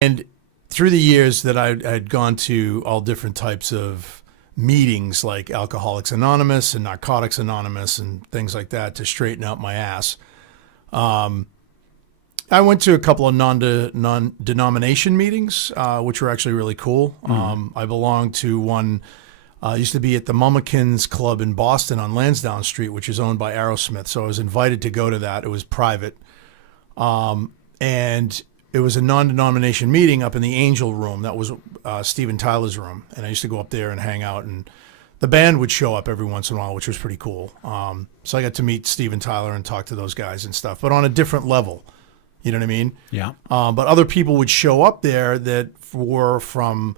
And through the years that I'd gone to all different types of meetings like Alcoholics Anonymous and Narcotics Anonymous and things like that to straighten out my ass. I went to a couple of non-denomination meetings, which were actually really cool. I belonged to one, used to be at the Mummikins Club in Boston on Lansdowne Street, which is owned by Aerosmith. So I was invited to go to that. It was private. And it was a non-denomination meeting up in the Angel Room. That was Steven Tyler's room. And I used to go up there and hang out. And the band would show up every once in a while, which was pretty cool. So I got to meet Steven Tyler and talk to those guys and stuff, but on a different level. You know what I mean? Yeah. But other people would show up there that were from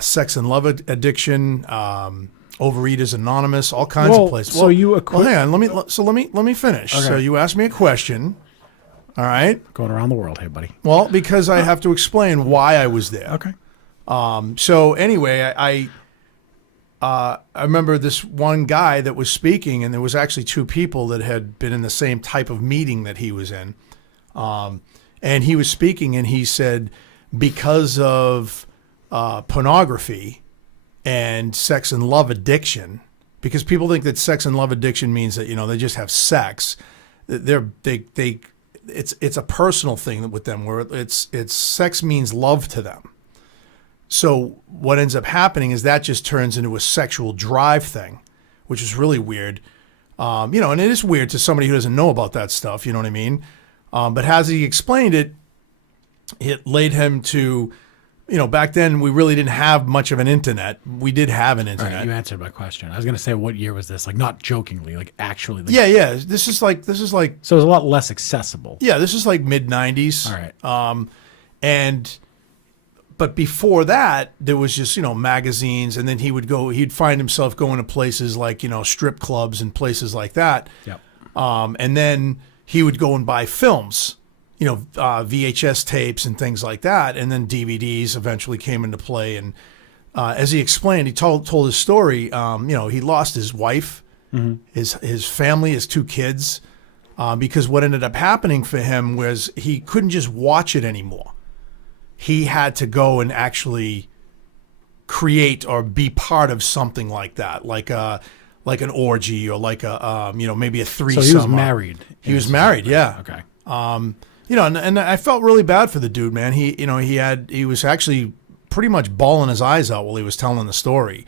sex and love addiction, Overeaters Anonymous, all kinds of places. So you hang on. Let me finish. Okay. So you asked me a question. All right. Going around the world, hey buddy. Well, because I have to explain why I was there. Okay. So anyway, I remember this one guy that was speaking, and there was actually two people that had been in the same type of meeting that he was in. And he was speaking, and he said, because of pornography and sex and love addiction, because people think that sex and love addiction means that, they just have sex. It's a personal thing with them, where it's sex means love to them. So what ends up happening is that just turns into a sexual drive thing, which is really weird. And it is weird to somebody who doesn't know about that stuff. You know what I mean? But as he explained it, it led him to, back then we really didn't have much of an internet. We did have an internet. Right, you answered my question. I was going to say, what year was this? Like, not jokingly, like actually. Like, yeah. This is like. So it was a lot less accessible. Yeah, this is like mid-90s. All right. But before that, there was just, magazines, and then he'd find himself going to places like, strip clubs and places like that. Yep. And then he would go and buy films, VHS tapes and things like that. And then DVDs eventually came into play. And as he explained, he told his story, he lost his wife, his family, his two kids, because what ended up happening for him was he couldn't just watch it anymore. He had to go and actually create or be part of something like that, like an orgy or like a maybe a threesome. So he was married. He was married, yeah. Okay. And I felt really bad for the dude, man. He was actually pretty much bawling his eyes out while he was telling the story,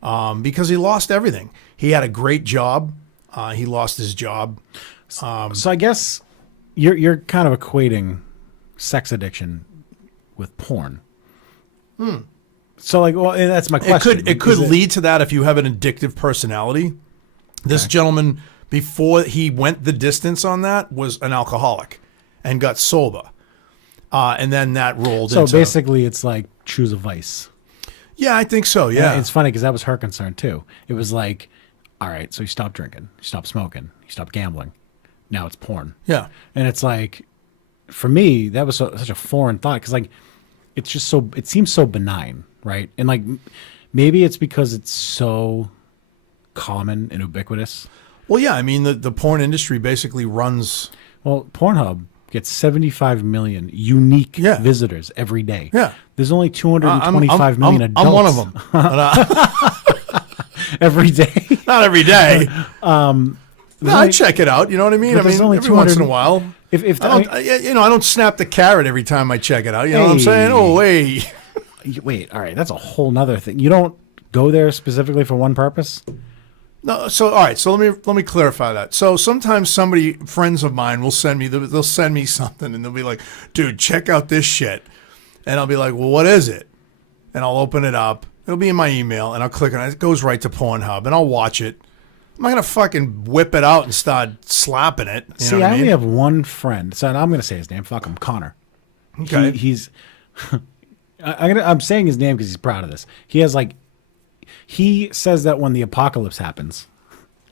because he lost everything. He had a great job. He lost his job. So I guess you're kind of equating sex addiction with porn. So that's my question. It could lead to that if you have an addictive personality. This gentleman, before he went the distance on that, was an alcoholic and got sober. And then that rolled into... So basically it's like choose a vice. Yeah, I think so, yeah. And it's funny because that was her concern too. It was like, all right, so you stop drinking, you stop smoking, you stop gambling. Now it's porn. Yeah. And it's like, for me, that was such a foreign thought because it's just it seems so benign, right? And maybe it's because it's so common and ubiquitous. Well, yeah, I mean, the porn industry basically runs... Well, Pornhub gets 75 million unique visitors every day. Yeah. There's only 225 million adults. I'm one of them. Every day. Not every day. I check it out. You know what I mean? I mean, every once in a while. I don't snap the carrot every time I check it out. You know what I'm saying? Oh, wait. Wait, all right. That's a whole nother thing. You don't go there specifically for one purpose? No. So, all right. So let me clarify that. So sometimes friends of mine will they'll send me something and they'll be like, dude, check out this shit. And I'll be like, well, what is it? And I'll open it up. It'll be in my email and I'll click on it. It goes right to Pornhub and I'll watch it. I'm not going to fucking whip it out and start slapping it. You know what I mean? only have one friend. So I'm going to say his name. Fuck him. Connor. Okay. He's... I'm saying his name because he's proud of this. He says that when the apocalypse happens,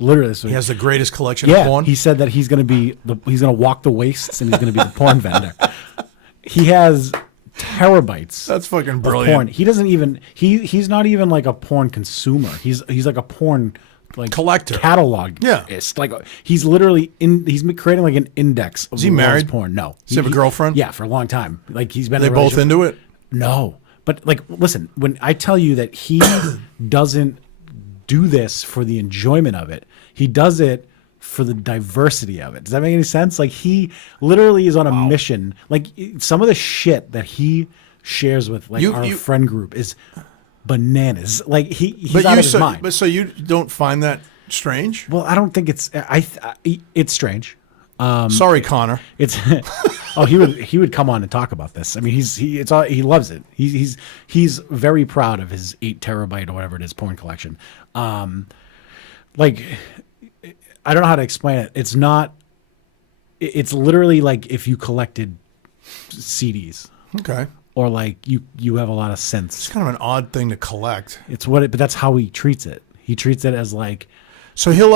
literally, he has the greatest collection of porn. He said that he's going to walk the wastes and he's going to be the porn vendor. He has terabytes. That's fucking brilliant. Porn. He doesn't even. He's not even like a porn consumer. He's like a porn Collector. catalog. Yeah. Like he's literally he's creating like an index of Is he the world's married? porn. No. Does he have a girlfriend? Yeah, for a long time. Like he's been Are they in a both relationship- into it? No. But like listen, when I tell you that he doesn't do this for the enjoyment of it, he does it for the diversity of it. Does that make any sense? Like he literally is on a mission. Like some of the shit that he shares with like our friend group is bananas. Like he's out of his mind. But so you don't find that strange? Well, I don't think it's strange. Sorry, Connor. It's oh he would come on and talk about this. I mean he loves it. He's very proud of his 8 terabyte or whatever it is porn collection. Like I don't know how to explain it. It's literally like if you collected CDs. Okay. Or like you have a lot of synths. It's kind of an odd thing to collect. But that's how he treats it. He treats it as like So he'll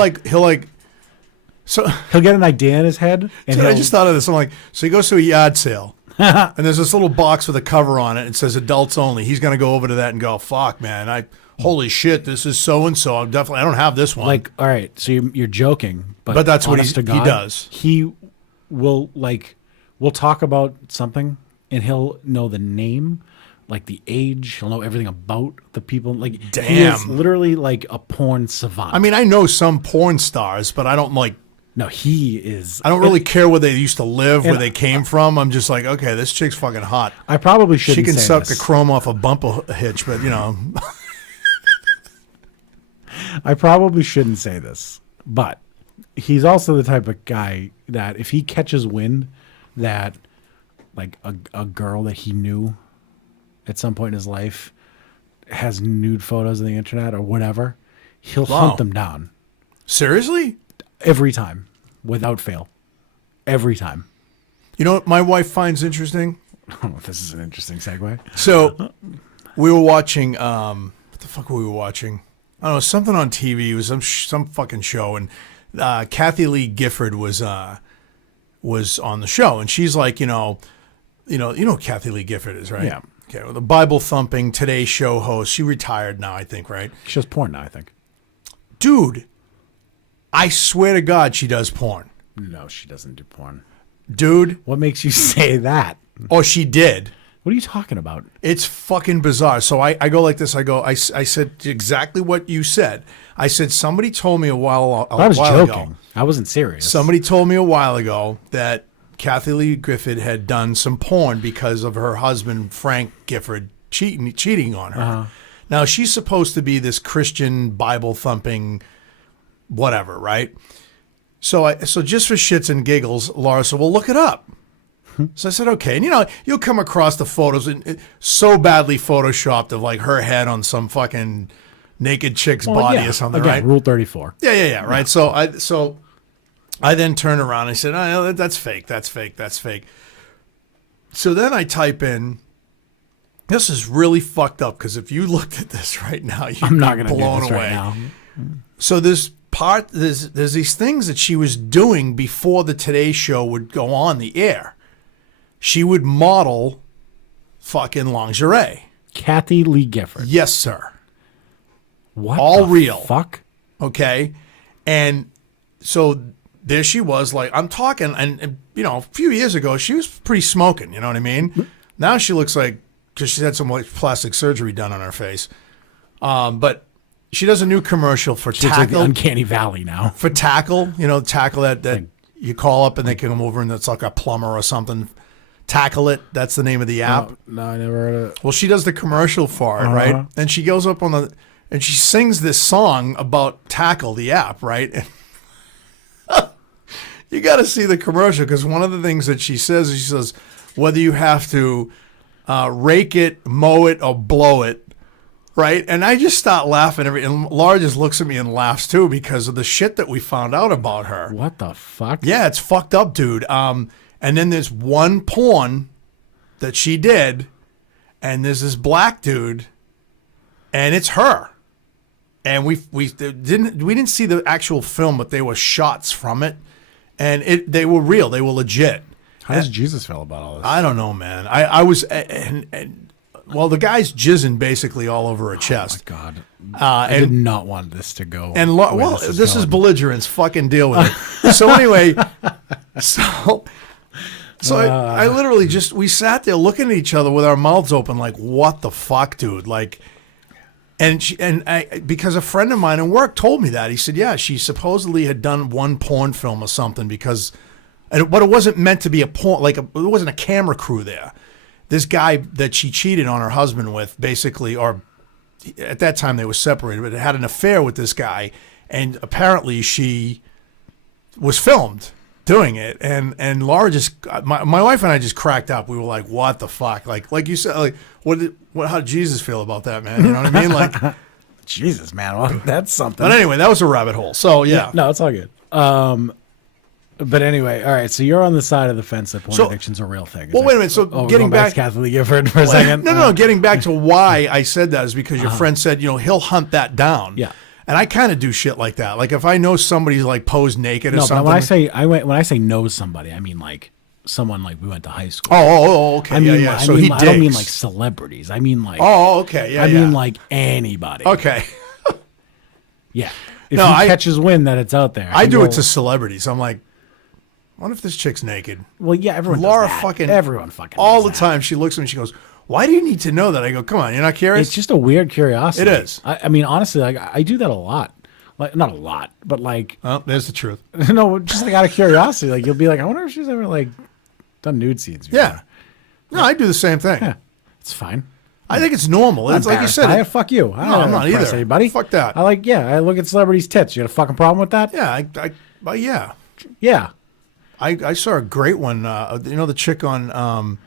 get an idea in his head. And I just thought of this. I'm like, so he goes to a yard sale, and there's this little box with a cover on it. It says adults only. He's gonna go over to that and go, "Fuck, man! Holy shit! This is so and so. I don't have this one." like, all right, so you're joking, but that's what honest to he God, does. He will we'll talk about something, and he'll know the name, like the age. He'll know everything about the people. Like, he is Damn. literally like a porn savant. I mean, I know some porn stars, but I don't like. No, he is. I don't really care where they used to live, where they came from. I'm just like, okay, this chick's fucking hot. I probably shouldn't. She can say suck this. the chrome off a bumper hitch, but you know. I probably shouldn't say this, but he's also the type of guy that if he catches wind that like a girl that he knew at some point in his life has nude photos on the internet or whatever, he'll hunt them down Seriously? every time without fail. Every time. You know what my wife finds interesting? Oh, this is an interesting segue. So we were watching, what the fuck were we watching? I don't know, something on TV. It was some fucking show, and Kathy Lee Gifford was on the show, and she's like, you know who Kathy Lee Gifford is, right? Yeah. Okay, well, the Bible thumping Today Show host. She retired now, I think, right? She does porn now, I think. Dude, I swear to God, she does porn. No, she doesn't do porn. Dude, What makes you say that? or she did. What are you talking about? It's fucking bizarre. So I go like this. I said exactly what you said. I said somebody told me a while I was ago. joking. I wasn't serious. Somebody told me a while ago that Kathy Lee Gifford had done some porn because of her husband Frank Gifford cheating on her. Uh-huh. Now she's supposed to be this Christian Bible thumping whatever, right? So just for shits and giggles, Laura said, "Well, look it up." So I said, "Okay." And you'll come across the photos and so badly photoshopped of like her head on some fucking naked chick's body or something, Again, right? Rule 34. Yeah, right. So I then turned around and I said, "Oh, that's fake. That's fake. That's fake." So then I type in, this is really fucked up because if you looked at this right now, you'd I'm not be going to do blown this away. right now. So there's these things that she was doing before the Today Show would go on the air. She would model fucking lingerie. Kathy Lee Gifford. Yes, sir. What? All the real. Fuck. Okay. And so there she was, like, I'm talking, and a few years ago, she was pretty smoking, you know what I mean? Now she looks like, because she's had some like plastic surgery done on her face. But she does a new commercial for It's like the Tackle. Uncanny Valley now. For Tackle, Tackle that you call up and they can come over and it's like a plumber or something. Tackle It, that's the name of the app. No, I never heard of it. Well, she does the commercial for it, right? And she goes up and she sings this song about Tackle, the app, right? And you got to see the commercial because one of the things that she says, whether you have to rake it, mow it, or blow it, right? And I just start laughing. And Laura just looks at me and laughs too because of the shit that we found out about her. What the fuck? Yeah, it's fucked up, dude. And then there's one porn that she did, and there's this black dude, and it's her. And we didn't see the actual film, but they were shots from it, and they were real, they were legit. How does Jesus feel about all this? I don't know, man. I was and Well, the guy's jizzing basically all over her chest. Oh, my God. I did not want this to go. And well, this is belligerence. Fucking deal with it. So anyway, I literally we sat there looking at each other with our mouths open, like, what the fuck, dude? Like, because a friend of mine at work told me that. He said, yeah, she supposedly had done one porn film or something but it wasn't meant to be a porn, like it wasn't a camera crew there. This guy that she cheated on her husband with, basically, or at that time they were separated, but had an affair with this guy, and apparently she was filmed doing it, and Laura my wife and I just cracked up. We were like, what the fuck? Like you said, like how did Jesus feel about that, man? You know what I mean? Like, Jesus, man, well, that's something. But anyway, that was a rabbit hole. So yeah. No, it's all good. But anyway, all right. So you're on the side of the fence that porn addiction's a real thing. Well, wait a minute. So getting back to Kathleen Gifford for a second. No. Getting back to why I said that is because your friend said, he'll hunt that down. Yeah. And I kind of do shit like that. Like if I know somebody's like posed naked or something. No, but when I say know somebody, I mean like someone like we went to high school. Oh, okay. Yeah. So I don't mean like celebrities. I mean like. Oh, okay. Yeah. I mean like anybody. Okay. Yeah. If he catches wind that it's out there. I do it to celebrities. I'm like, what if this chick's naked? Well, yeah, everyone Laura does that. fucking everyone fucking all does the time. She looks at me and she goes, why do you need to know that? I go, come on, you're not curious? It's just a weird curiosity. It is. I mean, honestly, like I do that a lot. Like not a lot, but like. Oh, there's the truth. No, just like out of curiosity. Like you'll be like, I wonder if she's ever like done nude scenes before. Yeah. No, I do the same thing. Yeah, it's fine. I think it's normal. It's like you said. Fuck you. I'm not either. Anybody. Fuck that. I look at celebrities' tits. You got a fucking problem with that? Yeah, yeah. Yeah. I saw a great one. The chick on.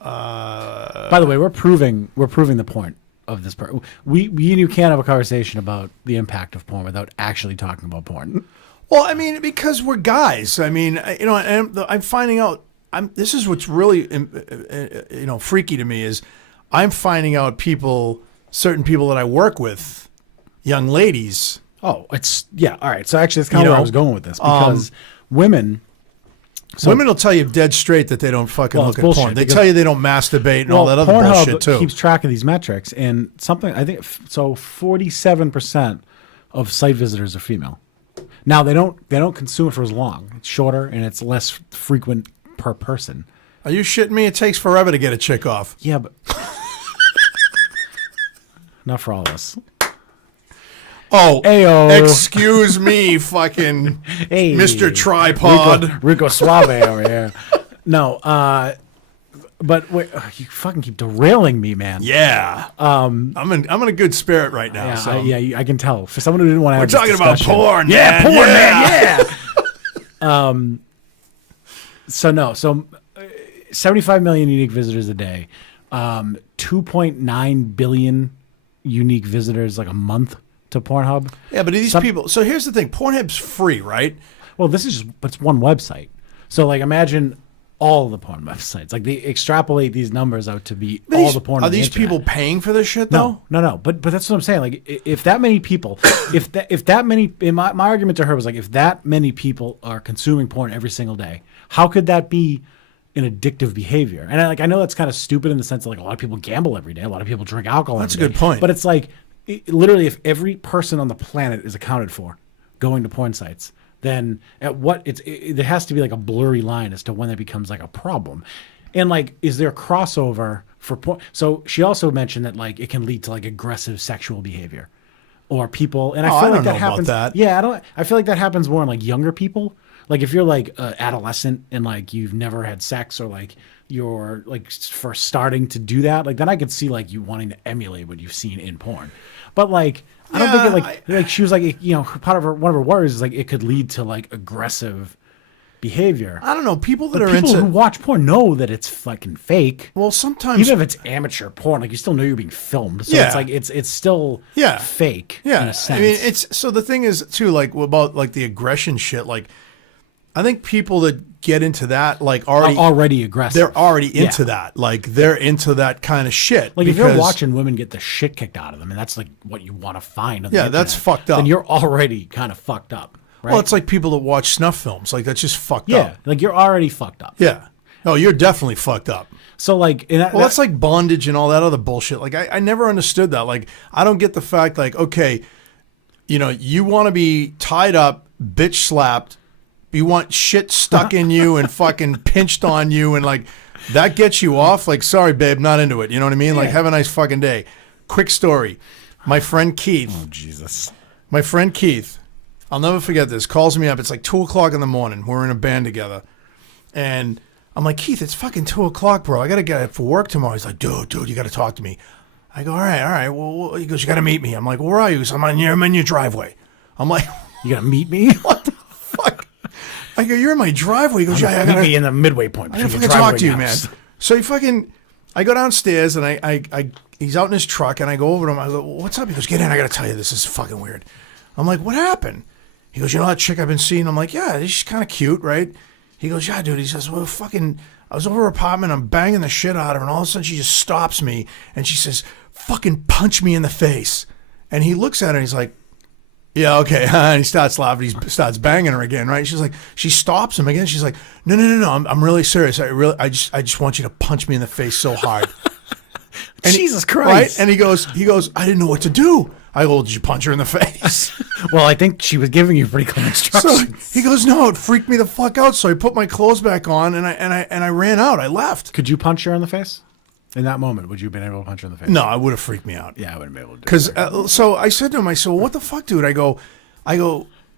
By the way, we're proving the point of this part. We and you can't have a conversation about the impact of porn without actually talking about porn. Well, I mean, because we're guys. I mean, and I'm finding out. This is what's really, freaky to me is, I'm finding out certain people that I work with, young ladies. Oh, all right. So actually, that's kind of where I was going with this because women will tell you dead straight that they don't fucking look at porn. They tell you they don't masturbate and all that other Pornhub bullshit too. Keeps track of these metrics, and something I think so. 47% of site visitors are female. Now they don't consume it for as long. It's shorter and it's less frequent per person. Are you shitting me? It takes forever to get a chick off. Yeah, but not for all of us. Oh, Ayo. Excuse me, fucking hey, Mr. Tripod. Rico Suave over here. No, but wait, you fucking keep derailing me, man. Yeah. I'm in a good spirit right now. Yeah, I can tell. For someone who didn't want to have We're talking about porn, yeah, man. Porn, man, yeah. So 75 million unique visitors a day, 2.9 billion unique visitors like a month to Pornhub. Yeah, but these people. So here's the thing: Pornhub's free, right? Well, it's one website. So like, imagine all the porn websites. Like they extrapolate these numbers out to be all the porn. Are these people paying for this shit though? No. But that's what I'm saying. Like if that many people, if that many, my argument to her was like, if that many people are consuming porn every single day, how could that be an addictive behavior? And I know that's kind of stupid in the sense that like a lot of people gamble every day, a lot of people drink alcohol. That's a every day. good point. But it's like literally, if every person on the planet is accounted for going to porn sites, then there has to be like a blurry line as to when it becomes like a problem. And like, is there a crossover for porn? So she also mentioned that like it can lead to like aggressive sexual behavior or people. And I feel like that happens. Yeah, I feel like that happens more in like younger people. Like if you're like an adolescent and like you've never had sex or like you're like first starting to do that, like then I could see like you wanting to emulate what you've seen in porn. But like, I don't think it like she was like, part of one of her worries is like it could lead to like aggressive behavior. I don't know. People who watch porn know that it's fucking fake. Well, sometimes even if it's amateur porn, like you still know you're being filmed. So it's like it's still fake. Yeah, in a sense. I mean, it's so the thing is too like about like the aggression shit. Like, I think people that get into that like already aggressive. They're already into that. Like they're into that kind of shit. Like if you're watching women get the shit kicked out of them, and that's like what you want to find. On the internet, that's fucked up. Then you're already kind of fucked up. Right? Well, it's like people that watch snuff films. Like that's just fucked up. Yeah, like you're already fucked up. Yeah. Oh, you're definitely fucked up. So like, Well, that's like bondage and all that other bullshit. Like, I never understood that. Like, I don't get the fact, like, okay, you want to be tied up, bitch slapped, you want shit stuck in you and fucking pinched on you, and like, that gets you off. Like, sorry, babe, not into it. You know what I mean? Like, have a nice fucking day. Quick story. My friend Keith. Oh, Jesus. My friend Keith, I'll never forget this, calls me up. It's like 2 o'clock in the morning. We're in a band together. And I'm like, Keith, it's fucking 2 o'clock, bro. I got to get up for work tomorrow. He's like, dude, you got to talk to me. I go, all right. Well, he goes, you got to meet me. I'm like, where are you? He goes, I'm in your driveway. I'm like, You got to meet me? what the fuck? I go, you're in my driveway. He goes, yeah, I Meet got me in the midway point. I gotta between fucking your talk to you, driveway man. gaps. So I go downstairs and I he's out in his truck and I go over to him. I go, what's up? He goes, get in. I got to tell you, this is fucking weird. I'm like, what happened? He goes, you know that chick I've been seeing? I'm like, yeah, she's kind of cute, right? He goes, yeah, dude. He says, well, I was over her apartment. I'm banging the shit out of her. And all of a sudden she just stops me and she says, fucking punch me in the face. And he looks at her and he's like, yeah, okay. And he starts laughing. He starts banging her again, right? She's like, she stops him again. She's like, no. I'm really serious. I just want you to punch me in the face so hard. And Jesus Christ. Right? And he goes, I didn't know what to do. I go, did you punch her in the face? Well, I think she was giving you pretty clear So instructions. he goes, no, it freaked me the fuck out. So I put my clothes back on and I ran out. I left. Could you punch her in the face? In that moment, would you have been able to punch her in the face? No, I would have freaked me out. Yeah, I wouldn't be able to do it. Because so I said to him, I said, well, what the fuck, dude? I go,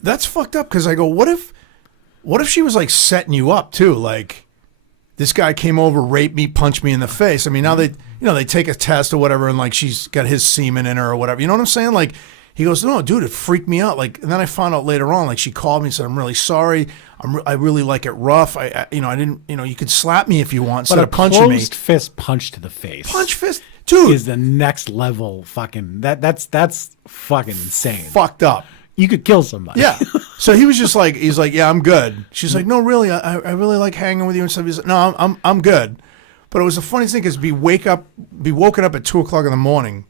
that's fucked up. Because I go, what if she was like setting you up too? Like this guy came over, raped me, punched me in the face. I mean, now they take a test or whatever, and like she's got his semen in her or whatever. You know what I'm saying? Like he goes, no, dude, it freaked me out. Like, and then I found out later on, like she called me and said, I'm really sorry. I really like it rough. I didn't, you could slap me if you want instead But a of punching me. closed fist punch to the face. Punch fist, dude, is the next level fucking that's fucking insane. fucked up. You could kill somebody. Yeah. So he was just like, he's like, yeah, I'm good. She's like, no, really, I really like hanging with you and stuff. He's like, no, I'm good. But it was the funniest thing is be woken up at 2 o'clock in the morning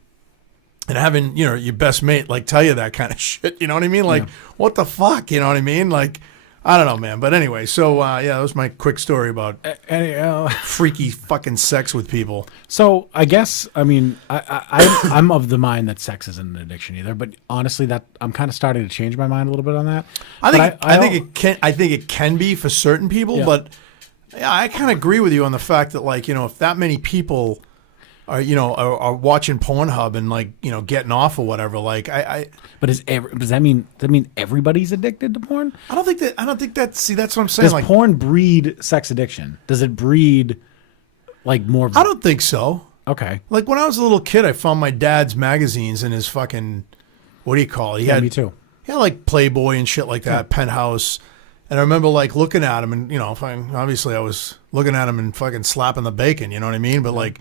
and having, your best mate like tell you that kind of shit. You know what I mean? Like, what the fuck? You know what I mean? Like, I don't know, man. But anyway, so that was my quick story about freaky fucking sex with people. So I guess I'm of the mind that sex isn't an addiction either. But honestly, that I'm kind of starting to change my mind a little bit on that. I think it can be for certain people, Yeah. but I kind of agree with you on the fact that like if that many people are watching Pornhub and like getting off or whatever, like But does that mean everybody's addicted to porn? I don't think that. See, that's what I'm saying. Does Like, porn breed sex addiction? Does it breed like more? I don't think so. Okay. Like when I was a little kid, I found my dad's magazines in his fucking, what do you call it? He Yeah, had, me too. He had like Playboy and shit like that, Penthouse. And I remember like looking at him and, obviously I was looking at him and fucking slapping the bacon, you know what I mean? But like,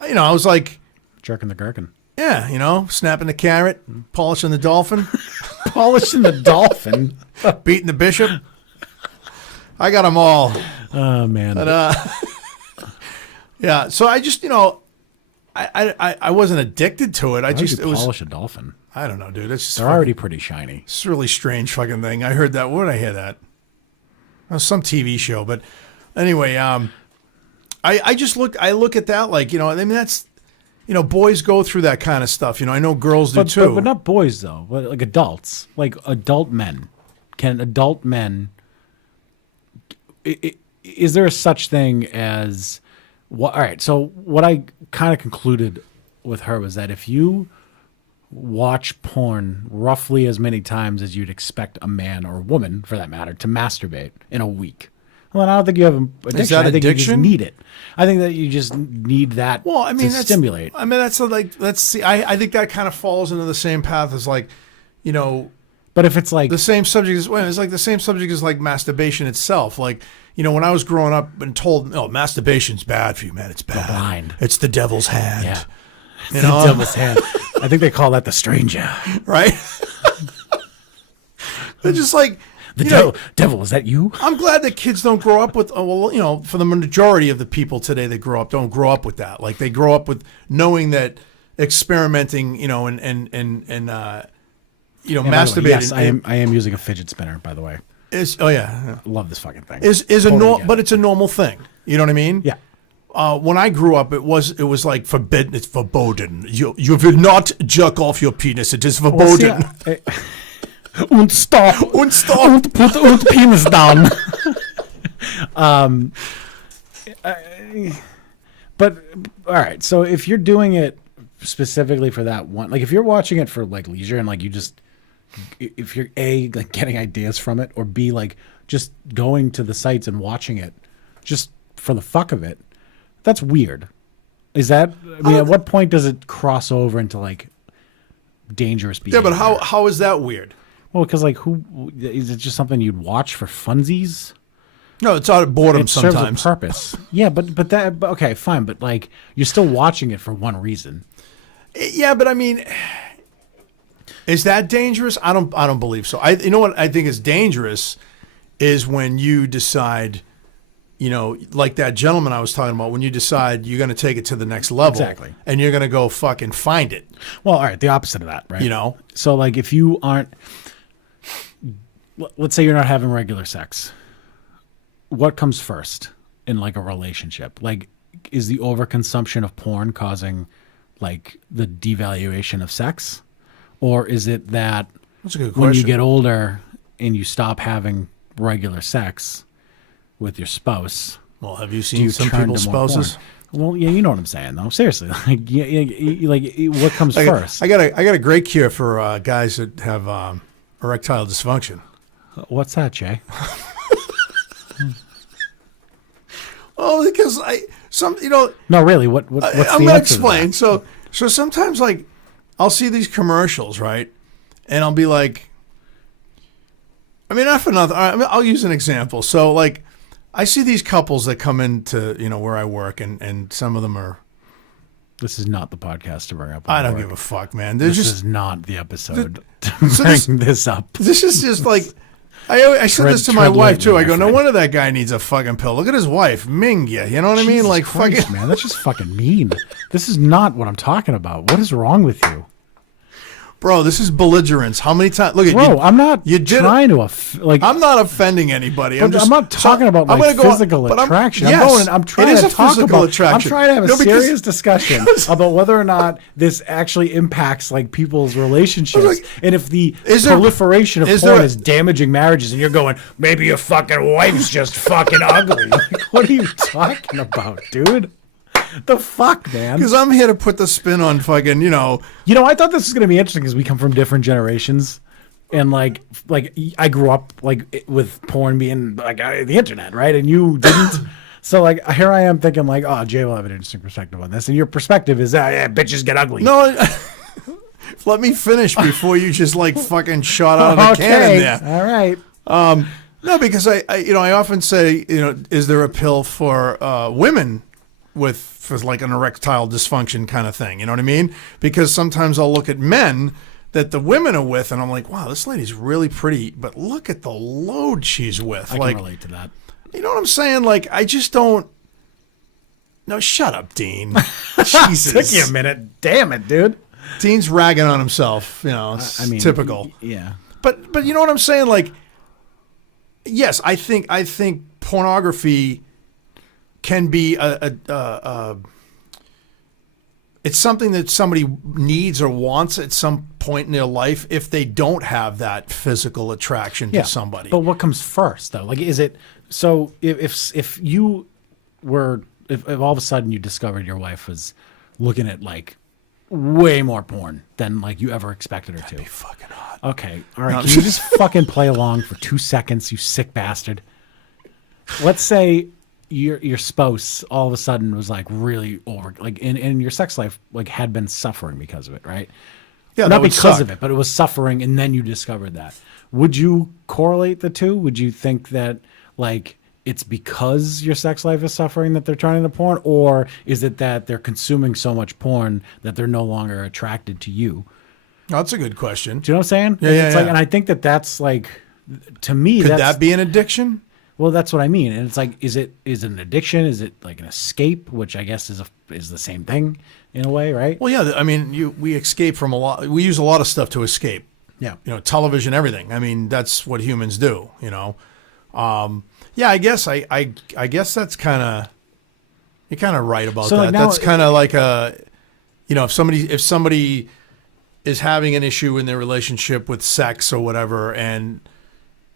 I was like, Jerking the gherkin. yeah, snapping the carrot, polishing the dolphin, Polishing the dolphin. beating the bishop. I got them all. Oh man. But, yeah, so I just, I wasn't addicted to it. How would it you was, polish a dolphin? I don't know, dude. It's just They're already pretty shiny. It's a really strange fucking thing. I heard that. Where did I hear that? It was some TV show. But anyway, I just look at that like, I mean, that's, boys go through that kind of stuff. I know girls do too. But not boys though. But like adults, like adult men. Can adult men? Is there a such thing as what? All right. So what I kind of concluded with her was that if you watch porn roughly as many times as you'd expect a man or a woman, for that matter, to masturbate in a week, well, then I don't think you have an addiction. Is that I think you addiction? just need it. I think that you just need that. Well, I mean, to stimulate. I mean, that's like, let's see. I think that kind of falls into the same path as like, But if it's like the same subject as it's like the same subject as like masturbation itself. Like, when I was growing up and told, oh, masturbation's bad for you, man. It's bad. blind. It's the devil's hand. yeah, You the know? devil's hand. I think they call that the stranger. Right? They're just like, The devil, is that you? I'm glad that kids don't grow up with, for the majority of the people today that grow up, don't grow up with that. Like they grow up with knowing that experimenting, and By the way, masturbating. yes, I am using a fidget spinner, by the way. Oh yeah. I love this fucking thing. Is Totally get it. but it's a normal thing. You know what I mean? Yeah. When I grew up, it was like forbidden. It's verboten. You will not jerk off your penis. It is verboten. Und stop. Und stop. Und put und penis down. But all right. So if you're doing it specifically for that one, like if you're watching it for like leisure and like you just, if you're A, like getting ideas from it, or B, like just going to the sites and watching it just for the fuck of it, that's weird. Is that, I mean, at what point does it cross over into like dangerous behavior? Yeah, but how is that weird? Well, because like who, is it just something you'd watch for funsies? No, it's out of boredom It sometimes. serves a purpose. Yeah, but okay, fine, but like you're still watching it for one reason. Yeah, but I mean, is that dangerous? I don't believe so. You know what I think is dangerous is when you decide, you know, like that gentleman I was talking about, when you decide you're going to take it to the next level. Exactly. And you're going to go fucking find it. Well, all right, the opposite of that, right? You know? So like if you aren't, let's say you're not having regular sex, what comes first in like a relationship? Like, is the overconsumption of porn causing like the devaluation of sex? Or is it that That's a good when you question. get older and you stop having regular sex with your spouse, Well, have you do seen you some turn people's to more spouses? porn? Well, yeah, you know what I'm saying, though. Seriously, like, like what comes first? I got a great cure for guys that have erectile dysfunction. What's that, Jay? Oh, because No, really. What's I'm the gonna answer to explain. that? So sometimes like I'll see these commercials, right, and I'll be like, I mean, not for nothing. I mean, I'll use an example. So like, I see these couples that come into where I work, and some of them are. This is not the podcast to bring up. I don't give a fuck, man. They're This just is not the episode so to bring this up. This is just like I said this to my tread wife lightly, too. I my go, no friend. wonder that guy needs a fucking pill. Look at his wife, Mingya. You know what I mean? Jesus Like Christ, fucking. man, that's just fucking mean. This is not what I'm talking about. What is wrong with you? Bro, this is belligerence. How many times? Look at Bro, you. I'm not you did trying to like. I'm not offending anybody. I'm not talking about like physical attraction. I'm trying it is to a talk physical about. attraction. I'm trying to have a No, because- serious discussion about whether or not this actually impacts like people's relationships, Like, and if the is there- proliferation of is porn there- is damaging marriages. And you're going, maybe your fucking wife's just fucking ugly. Like, what are you talking about, dude? The fuck, man? Because I'm here to put the spin on fucking, You know, I thought this was going to be interesting because we come from different generations, and like I grew up like with porn being like the internet, right? And you didn't. So like here I am thinking like, oh, Jay will have an interesting perspective on this, and your perspective is, yeah, bitches get ugly. No, let me finish before you just like fucking shot out of the cannon there. All right. No, because I often say, is there a pill for women for like an erectile dysfunction kind of thing? You know what I mean? Because sometimes I'll look at men that the women are with, and I'm like, wow, this lady's really pretty, but look at the load she's with. I like, can relate to that. you know what I'm saying? Like, I just don't. No, shut up, Dean. Jesus, Took you a minute. Damn it, dude. Dean's ragging on himself. It's I mean, typical. Yeah. But you know what I'm saying? Like, yes, I think pornography can be it's something that somebody needs or wants at some point in their life if they don't have that physical attraction to somebody. But what comes first, though? Like, is it so? If you were, if all of a sudden you discovered your wife was looking at like way more porn than like you ever expected her to. That'd be fucking hot. Okay, all right. Can you just fucking play along for 2 seconds, you sick bastard? Let's say your spouse all of a sudden was like really over, like, and your sex life like had been suffering because of it, right? Yeah, Not that would because suck. of it, but it was suffering, and then you discovered that. Would you correlate the two? Would you think that like it's because your sex life is suffering that they're turning to porn, or is it that they're consuming so much porn that they're no longer attracted to you? Oh, that's a good question. Do you know what I'm saying? Yeah, yeah, It's like, yeah. and I think that's like, to me, Could that's, that be an addiction? well, that's what I mean. And it's like, is it an addiction? Is it like an escape, which I guess is the same thing in a way, right? Well, yeah. I mean, we escape from a lot. We use a lot of stuff to escape. Yeah. Television, everything. I mean, that's what humans do. Yeah, I guess I guess that's kind of you're kind of right about So, that. like, now- That's kind of like if somebody is having an issue in their relationship with sex or whatever, and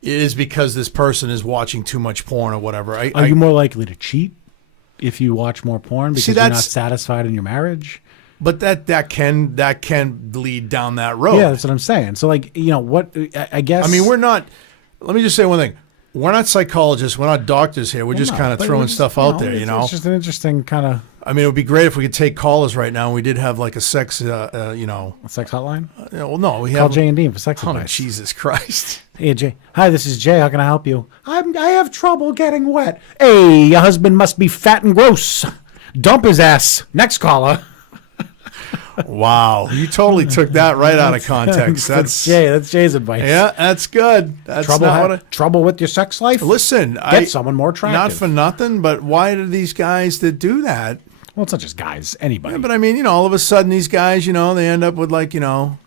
it is because this person is watching too much porn or whatever. Are you more likely to cheat if you watch more porn because you're not that's- satisfied in your marriage? But that can lead down that road. Yeah, that's what I'm saying. So, like, what I guess. I mean, we're not. Let me just say one thing. We're not psychologists. We're not doctors here. We're just No, kind of but throwing it's- stuff out there. It's just an interesting kind of I mean, it would be great if we could take callers right now. We did have like a sex, sex hotline. well, no, we Call have. Jay and Dean for sex Oh, advice. Jesus Christ. Hey, Jay. Hi, this is Jay. How can I help you? I have trouble getting wet. Hey, your husband must be fat and gross. Dump his ass. Next caller. Wow, you totally took that right out of context. That's Jay. That's Jay's advice. Yeah, that's good. That's Trouble, not what trouble with your sex life? Listen, Get someone more attractive. Not for nothing, but why do these guys that do that? Well, it's not just guys. Anybody. Yeah, but I mean, all of a sudden these guys, they end up with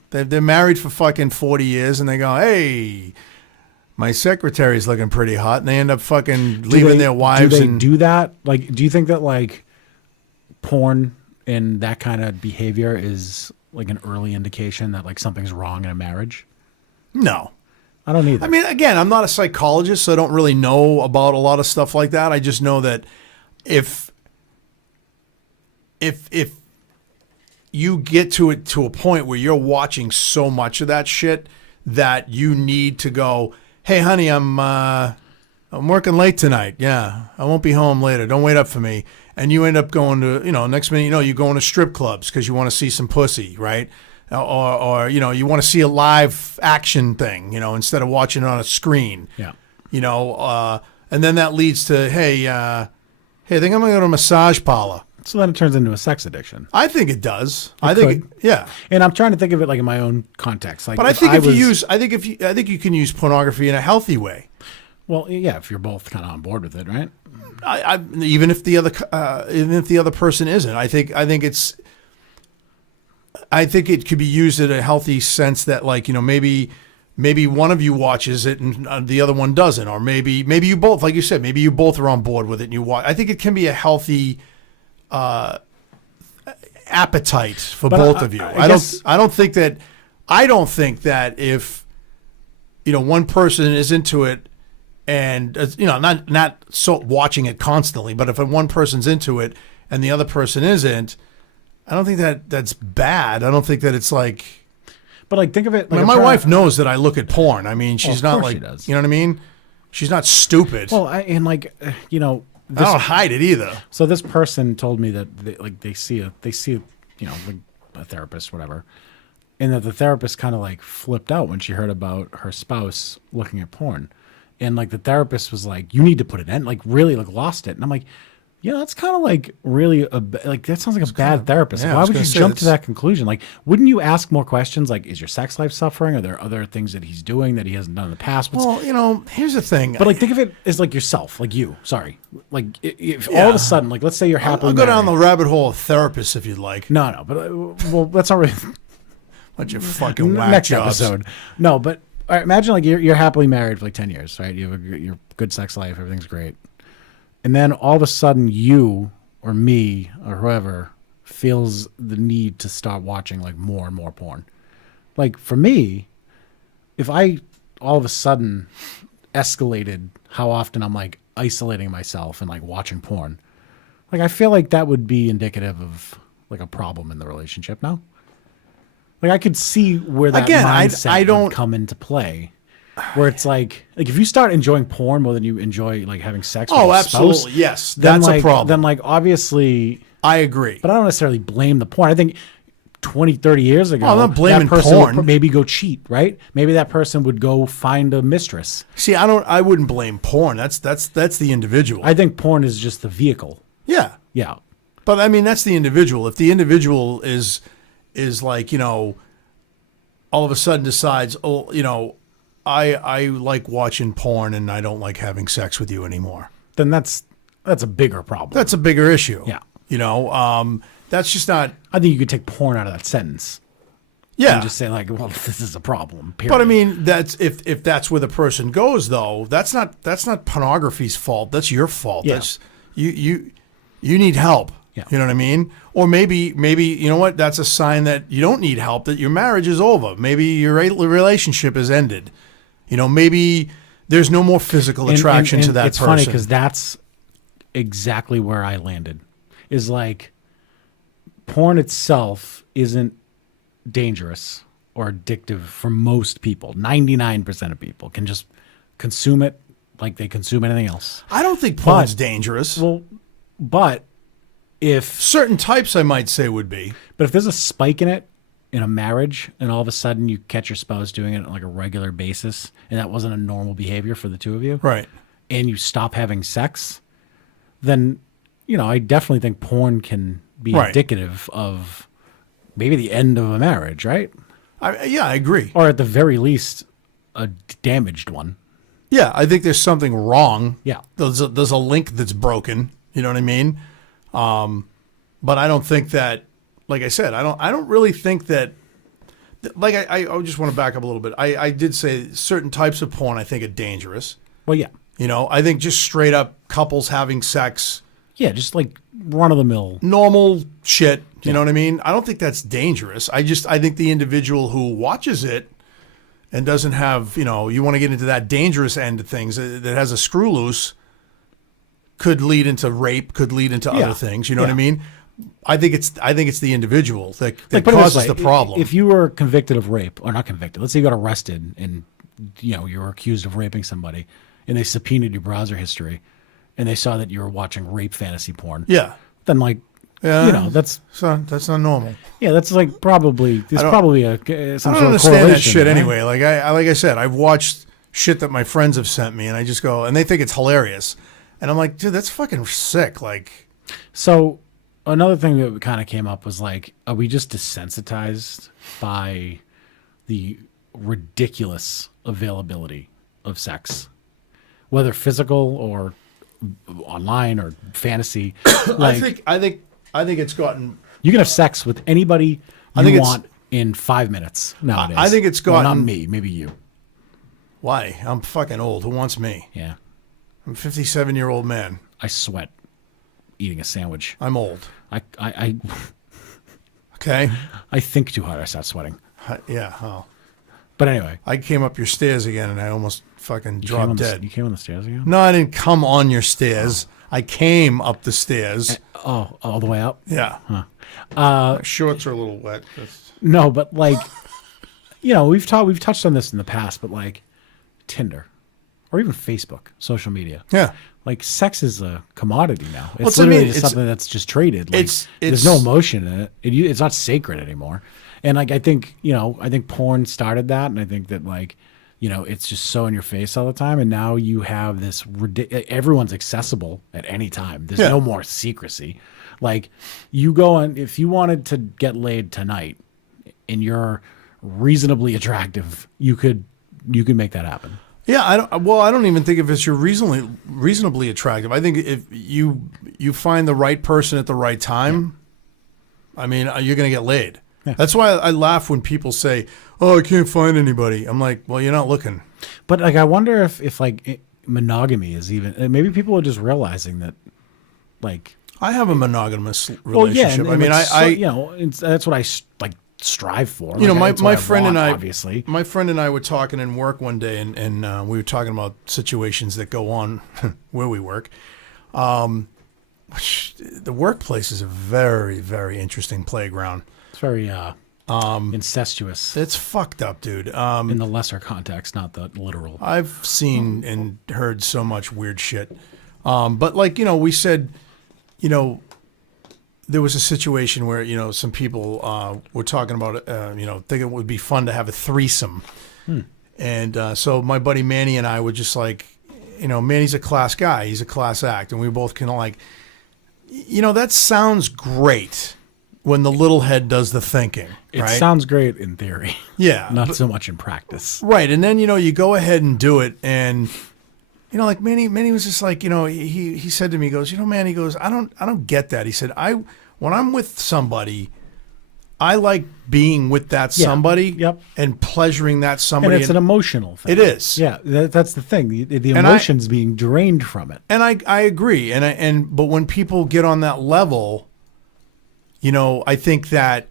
they're married for fucking 40 years and they go, hey, my secretary's looking pretty hot, and they end up fucking leaving their wives. Do they and do that? Like, do you think that like porn and that kind of behavior is like an early indication that like something's wrong in a marriage? No. I don't either. I mean, again, I'm not a psychologist, so I don't really know about a lot of stuff like that. I just know that if you get to a point where you're watching so much of that shit that you need to go, hey, honey, I'm working late tonight. Yeah, I won't be home later. Don't wait up for me. And you end up going to, next minute, you're going to strip clubs because you want to see some pussy, right? Or you want to see a live action thing, instead of watching it on a screen. Yeah. And then that leads to, hey, I think I'm going to go to a massage parlor. So then it turns into a sex addiction. I think it does. could. Yeah. And I'm trying to think of it like in my own context. Like, But I think I think you can use pornography in a healthy way. well, yeah, if you're both kind of on board with it, right? Even if the other person isn't, I think it could be used in a healthy sense that maybe one of you watches it and the other one doesn't, or maybe you both, like you said, maybe you both are on board with it and you watch. I think it can be a healthy appetite for both of you. I don't think that if one person is into it and not so watching it constantly, but if one person's into it and the other person isn't, I don't think that's bad. I don't think that it's like. But like, think of it. Like, my wife knows that I look at porn. I mean, she's not like, she does. you know what I mean? She's not stupid. Well, I don't hide it either. So this person told me that they see like a therapist, whatever, and that the therapist kind of like flipped out when she heard about her spouse looking at porn, and like the therapist was like, "You need to put it in," like really like lost it, and I'm like, that's kind of like really that sounds like a bad therapist. yeah, Like, I why was would you gonna say jump to that's- that conclusion? Like, wouldn't you ask more questions? Like, is your sex life suffering? Are there other things that he's doing that he hasn't done in the past? Well, here's the thing. But like, think of it as like yourself, like you. Sorry, like if all of a sudden, like, let's say you're happily I'll go down the married. rabbit hole of therapists if you'd like. No, but well, that's not really Bunch of fucking whack next jobs. episode. No, but all right, imagine like you're happily married for like 10 years, right? You have your good sex life, everything's great, and then all of a sudden you or me or whoever feels the need to start watching like more and more porn. Like for me, if I all of a sudden escalated how often I'm like isolating myself and like watching porn, like I feel like that would be indicative of like a problem in the relationship now. Like I could see where that Again, mindset I don't would come into play. Where it's like if you start enjoying porn more than you enjoy like having sex with Oh, your absolutely. spouse, Yes. then, That's like, a problem. Then like obviously, I agree. but I don't necessarily blame the porn. I think 20, 30 years ago, I'm not blaming that person porn. would maybe go cheat, right? Maybe that person would go find a mistress. See, I wouldn't blame porn. That's the individual. I think porn is just the vehicle. Yeah. Yeah. But I mean, that's the individual. If the individual is like, all of a sudden decides, I like watching porn and I don't like having sex with you anymore. Then that's a bigger problem. That's a bigger issue. Yeah. That's just not. I think you could take porn out of that sentence. Yeah. And just say like, well, this is a problem. Period. But I mean, that's if that's where the person goes, though. That's not pornography's fault. That's your fault. Yeah. That's you need help. Yeah. You know what I mean? Or maybe you know what? That's a sign that you don't need help. That your marriage is over. Maybe your relationship has ended. You know, maybe there's no more physical attraction to that it's person. It's funny because that's exactly where I landed. Is like porn itself isn't dangerous or addictive for most people. 99% of people can just consume it like they consume anything else. I don't think porn's dangerous. Well, but if certain types, I might say, would be. But if there's a spike in it in a marriage, and all of a sudden you catch your spouse doing it on like a regular basis, and that wasn't a normal behavior for the two of you, right? And you stop having sex, then I definitely think porn can be indicative of maybe the end of a marriage, right? I agree. Or at the very least, a damaged one. Yeah, I think there's something wrong. Yeah. There's a link that's broken. You know what I mean? But I don't think that, like I said, I don't really think that, like I just want to back up a little bit. I did say certain types of porn I think are dangerous. Well, yeah. I think just straight up couples having sex. Yeah, just like run of the mill. Normal shit. You know what I mean? I don't think that's dangerous. I think the individual who watches it and doesn't have, you want to get into that dangerous end of things that has a screw loose could lead into rape, could lead into other things. You know what I mean? I think it's the individual that causes the problem. If you were convicted of rape, or not convicted, let's say you got arrested and you were accused of raping somebody, and they subpoenaed your browser history, and they saw that you were watching rape fantasy porn. Yeah. Then that's not normal. Yeah, that's like probably some I sort don't of understand that shit right? anyway. Like I said, I've watched shit that my friends have sent me, and I just go, and they think it's hilarious, and I'm like, dude, that's fucking sick. Like, so another thing that kind of came up was like, are we just desensitized by the ridiculous availability of sex, whether physical or online or fantasy? Like, I think it's gotten. You can have sex with anybody you want in 5 minutes nowadays. I think it's gotten. Well, not me, maybe you. Why? I'm fucking old. Who wants me? Yeah. I'm a 57-year-old man. I sweat eating a sandwich. I'm old. I okay. I think too hard. I start sweating. Yeah. Oh. But anyway, I came up your stairs again, and I almost fucking dropped dead. You came on the stairs again? No, I didn't come on your stairs. I came up the stairs. All the way up? Yeah. Huh. My shorts are a little wet. No, but like, we've touched on this in the past, but like Tinder or even Facebook, social media. Yeah. Like sex is a commodity now. It's Well, literally just something that's just traded. Like, there's no emotion in it. It's not sacred anymore. And like I think porn started that, and I think that like, it's just so in your face all the time, and now you have this everyone's accessible at any time. There's no more secrecy. Like you go on, if you wanted to get laid tonight and you're reasonably attractive, you could make that happen. Yeah, I don't even think if it's you're reasonably attractive. I think if you find the right person at the right time, I mean, you're going to get laid. Yeah. That's why I laugh when people say, "Oh, I can't find anybody." I'm like, "Well, you're not looking." But like, I wonder if like monogamy is even. Maybe people are just realizing that, like, I have a monogamous relationship. Well, yeah, I mean, that's what I like strive for. My friend and I, obviously, my friend and I were talking in work one day, and we were talking about situations that go on where we work. The workplace is a very, very interesting playground. It's very incestuous. It's fucked up, dude. In the lesser context, not the literal. I've seen and heard so much weird shit. But like, we said, there was a situation where, some people were talking about, think it would be fun to have a threesome. And so my buddy Manny and I were just like, Manny's a class guy. He's a class act. And we both kind of like, that sounds great when the little head does the thinking. It right? sounds great in theory. Yeah. Not so much in practice. Right. And then, you go ahead and do it. And, like Manny was just like, he said to me, he goes, man, he goes, I don't get that. He said, when I'm with somebody, I like being with that somebody Yep. and pleasuring that somebody. And it's an emotional thing. It is. Yeah, that's the thing. The emotion's being drained from it. And I agree. But when people get on that level, I think that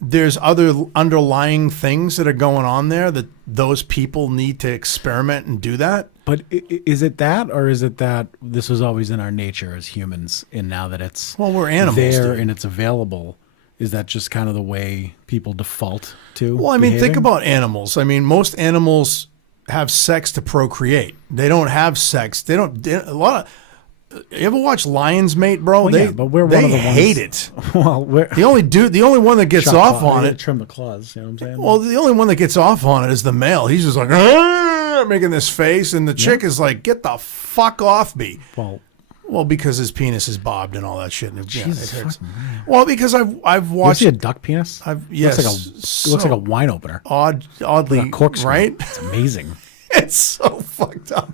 there's other underlying things that are going on there that those people need to experiment and do that. But is it that, or is it that this was always in our nature as humans, and now that it's we're animals there dude. and it's available, is that just kind of the way people default to? Well, I mean, think behaving? about animals. I mean, most animals have sex to procreate. They don't have sex. They don't. A lot of. You ever watch lions mate, bro? Well, But we're they one of the hate ones, it. Well, we're The only one that gets off on it. Trim the claws. You know what I'm saying? Well, the only one that gets off on it is the male. He's just like "Arr!" making this face, and the chick is like, "Get the fuck off me!" Well, because his penis is bobbed and all that shit. And it hurts. Well, because I've watched. You see a duck penis? Yes, it looks like a wine opener. Oddly, like a corkscrew. right? It's amazing. It's so fucked up.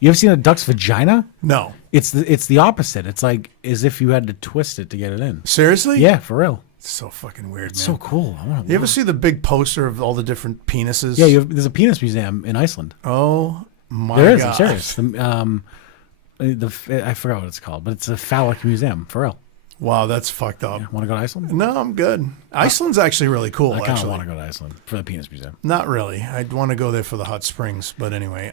You ever seen a duck's vagina? No. It's the opposite. It's like as if you had to twist it to get it in. Seriously? Yeah, for real. It's so fucking weird, man. So cool. You ever see the big poster of all the different penises? Yeah, there's a penis museum in Iceland. Oh my There is. God. I'm serious. I forgot what it's called, but it's a phallic museum for real. Wow, that's fucked up. Want to go to Iceland? No, I'm good. Iceland's actually really cool. I kind of want to go to Iceland for the penis museum. Not really. I'd want to go there for the hot springs, but anyway.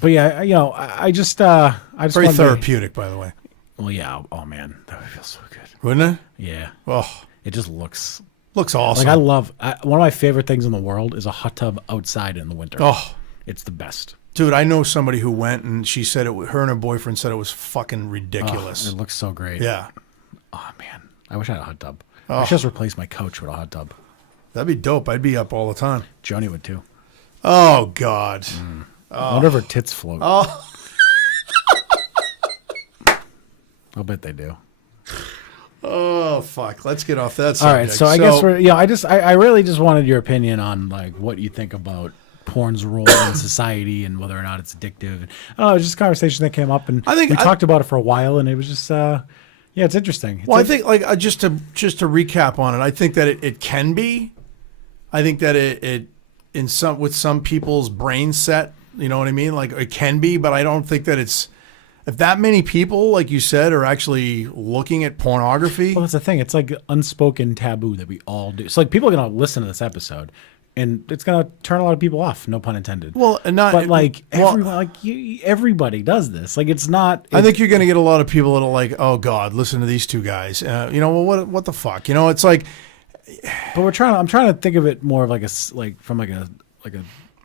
But yeah, I just Very therapeutic, by the way. Well, yeah. Oh man, that would feel so good. Wouldn't it? Yeah. Oh, It just looks awesome. like one of my favorite things in the world is a hot tub outside in the winter. Oh, it's the best. Dude, I know somebody who went and she said her and her boyfriend said it was fucking ridiculous. It looks so great. Yeah. Oh man, I wish I had a hot tub. I should just replace my couch with a hot tub. That'd be dope. I'd be up all the time. Joni would too. Oh God. I wonder if her tits float. Oh. I'll bet they do. Oh fuck. Let's get off that All subject. right, so I guess I really just wanted your opinion on like what you think about porn's role in society and whether or not it's addictive. It was just a conversation that came up, and we talked about it for a while, and it was just it's interesting. I think like just to recap on it, I think that it can be. I think that it with some people's brain set, you know what I mean? Like it can be, but I don't think that it's if that many people, like you said, are actually looking at pornography. Well, that's the thing. It's like unspoken taboo that we all do. So like people are gonna listen to this episode, and it's gonna turn a lot of people off. No pun intended. Well, everybody does this. Like it's not. I think you're gonna get a lot of people that are like, "Oh God, listen to these two guys." What the fuck? It's like. But I'm trying to think of it more of from a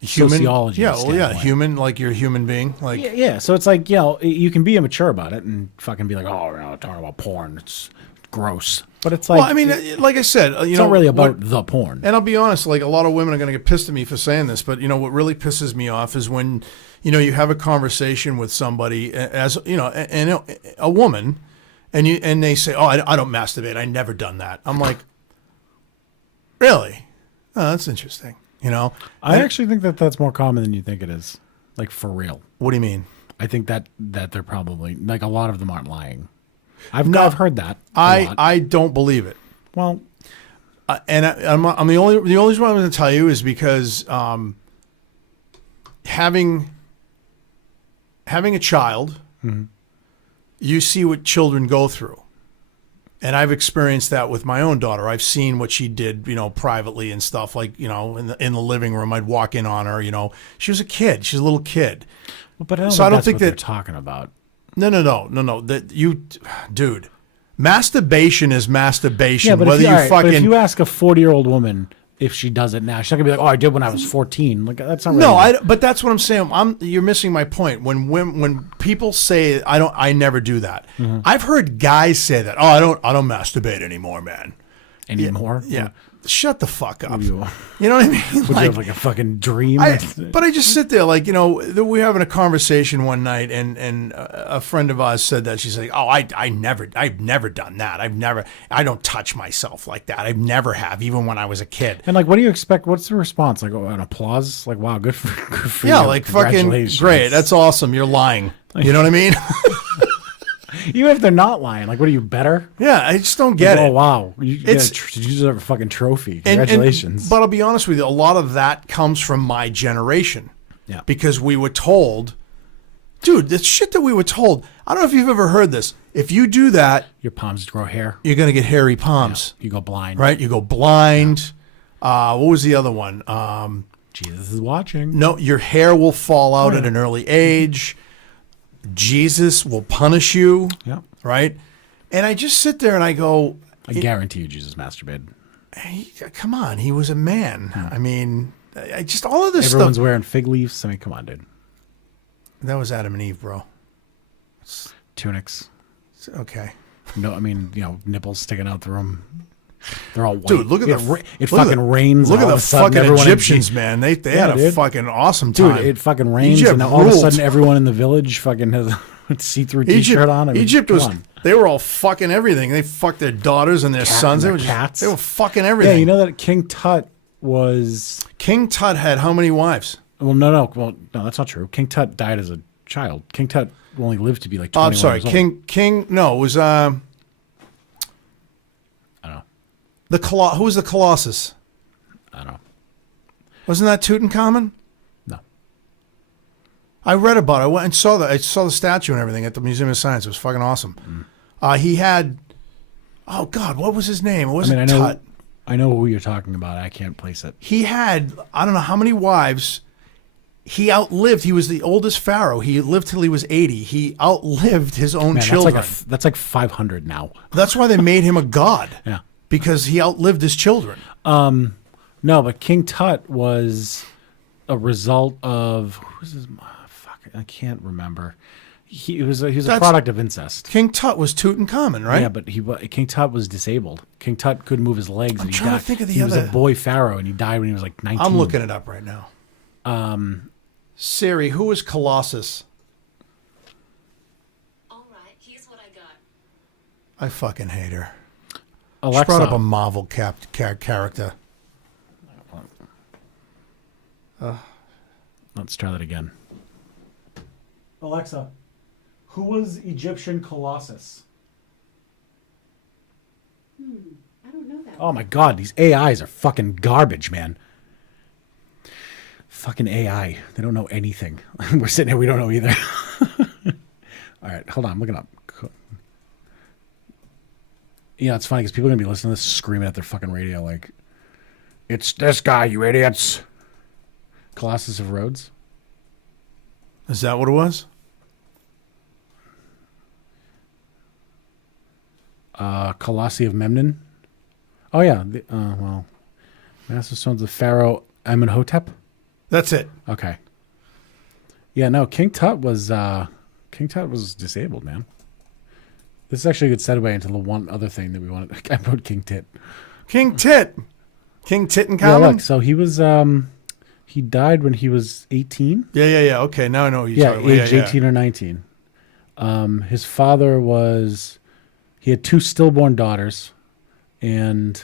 human sociology. Yeah, human, like you're a human being. Like yeah. So it's like you can be immature about it and fucking be like, oh, we're not talking about porn. It's gross. But it's like, well, I mean, like I said, it's not really about the porn. And I'll be honest, like a lot of women are going to get pissed at me for saying this, but what really pisses me off is when you have a conversation with somebody as and a woman, and they say, oh, I don't masturbate. I never done that. I'm like. Really? Oh, that's interesting. I actually think that that's more common than you think it is. Like for real. What do you mean? I think that they're probably like a lot of them aren't lying. I've heard that. I don't believe it. Well, and I'm the only reason I'm going to tell you is because having a child, you see what children go through. And I've experienced that with my own daughter. I've seen what she did, privately and stuff. Like, in the living room, I'd walk in on her. She was a kid. She's a little kid. Well, but I don't think that's what they're talking about. No. Dude, masturbation is masturbation. Yeah, but whether but if you ask a 40-year-old woman if she does it now, she's not gonna be like, "Oh, I did when I was 14." Like that's not. Really but that's what I'm saying. You're missing my point. When people say I never do that. Mm-hmm. I've heard guys say that. Oh, I don't masturbate anymore, man. Anymore? Yeah. Shut the fuck up. You know what I mean? Would you have like a fucking dream? But I just sit there like, we're having a conversation one night and a friend of ours said that. She's like, oh, I've never done that. I don't touch myself like that. I've never have, even when I was a kid. And like, what do you expect? What's the response? Like an applause? Like, wow, good for you. Yeah, like fucking great. That's awesome. You're lying. You know what I mean? Even if they're not lying, like, what are you, better? Yeah, I just don't get Oh, it. wow. You It's- deserve a fucking trophy. And- Congratulations. but I'll be honest with you, a lot of that comes from my generation. Yeah. Because we were told, dude, the shit that we were told. I don't know if you've ever heard this. If you do that, Your palms grow hair. you're going to get hairy palms, You go blind. right? You go blind. What was the other one? Jesus is watching. No, your hair will fall out at an early age. Jesus will punish you, Yeah. right? And I just sit there and I go, I guarantee you Jesus masturbated. hey, come on, he was a man. I mean, I just all of this Everyone's stuff. wearing fig leaves. I mean, come on, dude. That was Adam and Eve, bro. Tunics. Okay. No, I mean, nipples sticking out the room. They're all white. Dude, look at it, the it look at fucking the- rains. Look and at all the of a sudden fucking everyone in Egyptians, man. They had a dude. fucking awesome Dude, time. it fucking rains, Egypt and all of a ruled. sudden everyone in the village fucking has a see-through T-shirt on. I mean, Egypt come was. on. They were all fucking everything. They fucked their daughters and their sons. They and were their just, cats. They were fucking Yeah, everything. you know that King Tut was. King Tut had how many wives? Well, no, that's not true. King Tut died as a child. King Tut only lived to be like 21 Oh, I'm sorry, years old. King. No, it was I don't know. who was the Colossus? I don't know. Wasn't that Tutankhamun? No. I read about it. I went and saw I saw the statue and everything at the Museum of Science. It was fucking awesome. He had, oh God, what was his name? It wasn't Tut. I know who you're talking about. I can't place it. He had, I don't know how many wives. He outlived. He was the oldest pharaoh. He lived till he was 80. He outlived his own Man, children. that's like 500 now. That's why they made him a god. Yeah. Because he outlived his children. No, but King Tut was a result of who was his? Fuck, I can't remember. He was a product of incest. King Tut was Tutankhamun, right? Yeah, but King Tut was disabled. King Tut couldn't move his legs. I'm and he trying to died. think of the he was a other- boy pharaoh, and he died when he was like 19. I'm looking it up right now. Siri, who is Colossus? All right, here's what I got. I fucking hate her. She Alexa, brought up a Marvel character. let's try that again. Alexa, who was Egyptian Colossus? I don't know that. Oh my God, these AIs are fucking garbage, man. Fucking AI. They don't know anything. We're sitting here, we don't know either. All right, hold on, I'm looking up. Yeah, it's funny because people are going to be listening to this screaming at their fucking radio like, it's this guy, you idiots. Colossus of Rhodes. Is that what it was? Colossi of Memnon. Oh, yeah. Massive stones of Pharaoh Amenhotep. That's it. Okay. Yeah, no, King Tut was disabled, man. This is actually a good segue into the one other thing that we wanted. I wrote King Tit. King Tit. King Tutankhamun? Yeah, look, so he was he died when he was 18. Yeah. Okay, now I know what you're talking about. Age 18 or 19. His father he had two stillborn daughters, and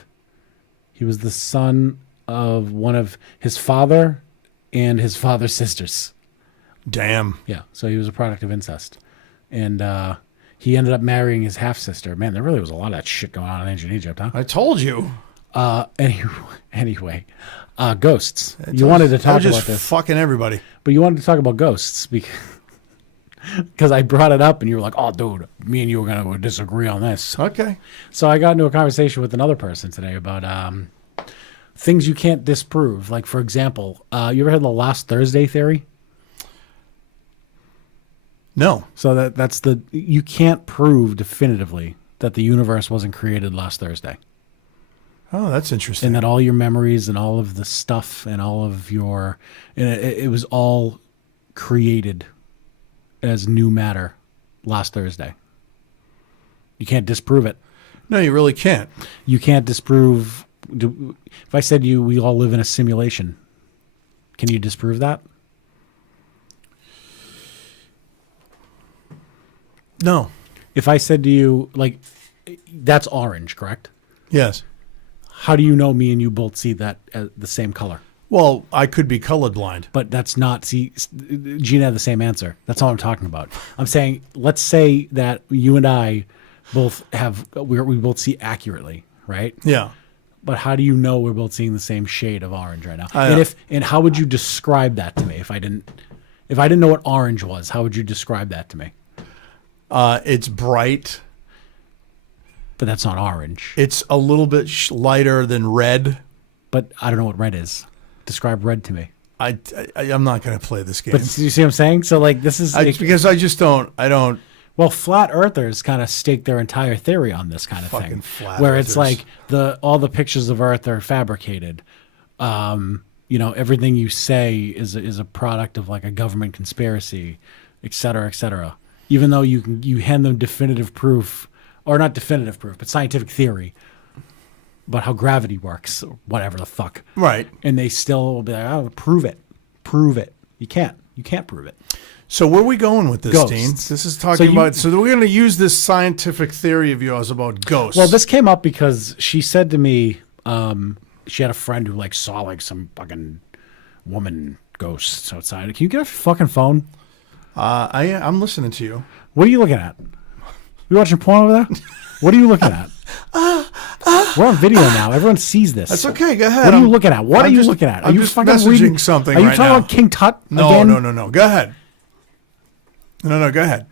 he was the son of one of his father and his father's sisters. Damn. Yeah, so he was a product of incest. And he ended up marrying his half-sister. Man, there really was a lot of that shit going on in ancient Egypt, huh? I told you. Anyway, ghosts. You wanted to talk just about this, fucking everybody. but you wanted to talk about ghosts because I brought it up and you were like, "Oh, dude, me and you were going to disagree on this." Okay. So I got into a conversation with another person today about things you can't disprove. Like, for example, you ever heard the last Thursday theory? No. So that's you can't prove definitively that the universe wasn't created last Thursday. Oh, that's interesting. And that all your memories and all of the stuff and all of it was all created as new matter last Thursday. You can't disprove it. No, you really can't. You can't disprove. If I said to you, we all live in a simulation, can you disprove that? No. If I said to you, like, that's orange, correct? Yes. How do you know me and you both see that as the same color? Well, I could be colorblind. But that's not, see, Gina had the same answer. That's all I'm talking about. I'm saying, let's say that you and I both we both see accurately, right? Yeah. But how do you know we're both seeing the same shade of orange right now? I know. And how would you describe that to me if I didn't know what orange was? How would you describe that to me? It's bright. But that's not orange. It's a little bit lighter than red. But I don't know what red is. Describe red to me. I'm not going to play this game. But you see what I'm saying? So like this is because I just don't. I don't. Well, flat earthers kind of stake their entire theory on this kind of Fucking thing, flat where earthers. it's like all the pictures of Earth are fabricated. Everything you say is a product of like a government conspiracy, et cetera, et cetera. Even though you hand them definitive proof, or not definitive proof, but scientific theory about how gravity works, or whatever the fuck. Right. And they still will be like, oh, prove it. You can't prove it. So where are we going with this, Ghosts. Dean? This is talking about. So we're going to use this scientific theory of yours about ghosts. Well, this came up because she said to me, she had a friend who like saw like some fucking woman ghosts outside. Can you get off your fucking phone? I'm listening to you. What are you looking at? You watching porn over there? What are you looking at? We're on video now. Everyone sees this. That's okay. Go ahead. What are you looking at? What are you looking at? Are I'm you just fucking messaging reading something Are you right talking now. about King Tut No, again? no. Go ahead. No. Go ahead.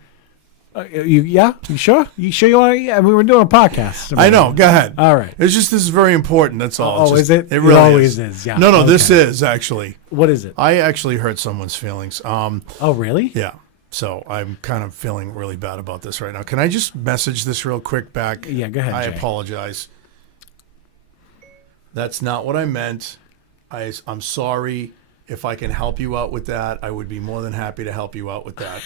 You sure? You sure you want to? Yeah, we were doing a podcast. I know. Go ahead. All right. It's just this is very important. That's all. It's Oh, just- is it? It really always is. Yeah. No. Okay. This is actually. What is it? I actually hurt someone's feelings. Oh, really? Yeah. So I'm kind of feeling really bad about this right now. Can I just message this real quick back? Yeah, go ahead, I Jay. apologize. That's not what I meant. I'm sorry. If I can help you out with that, I would be more than happy to help you out with that.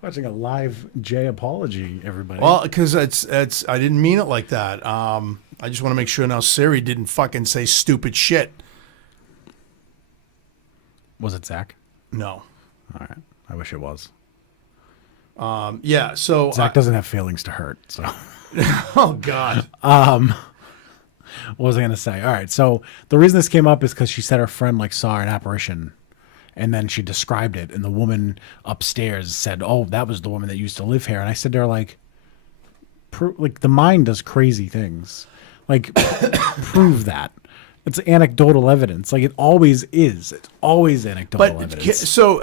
Watching a live Jay apology, everybody. Well, because it's I didn't mean it like that. I just want to make sure now Siri didn't fucking say stupid shit. Was it Zach? No. All right. I wish it was. Yeah. So Zach doesn't have feelings to hurt. So, oh God. what was I going to say? All right. So the reason this came up is because she said her friend like saw an apparition, and then she described it, and the woman upstairs said, "Oh, that was the woman that used to live here." And I said to her, like the mind does crazy things. Like, prove that. It's anecdotal evidence. Like it always is. It's always anecdotal But evidence. so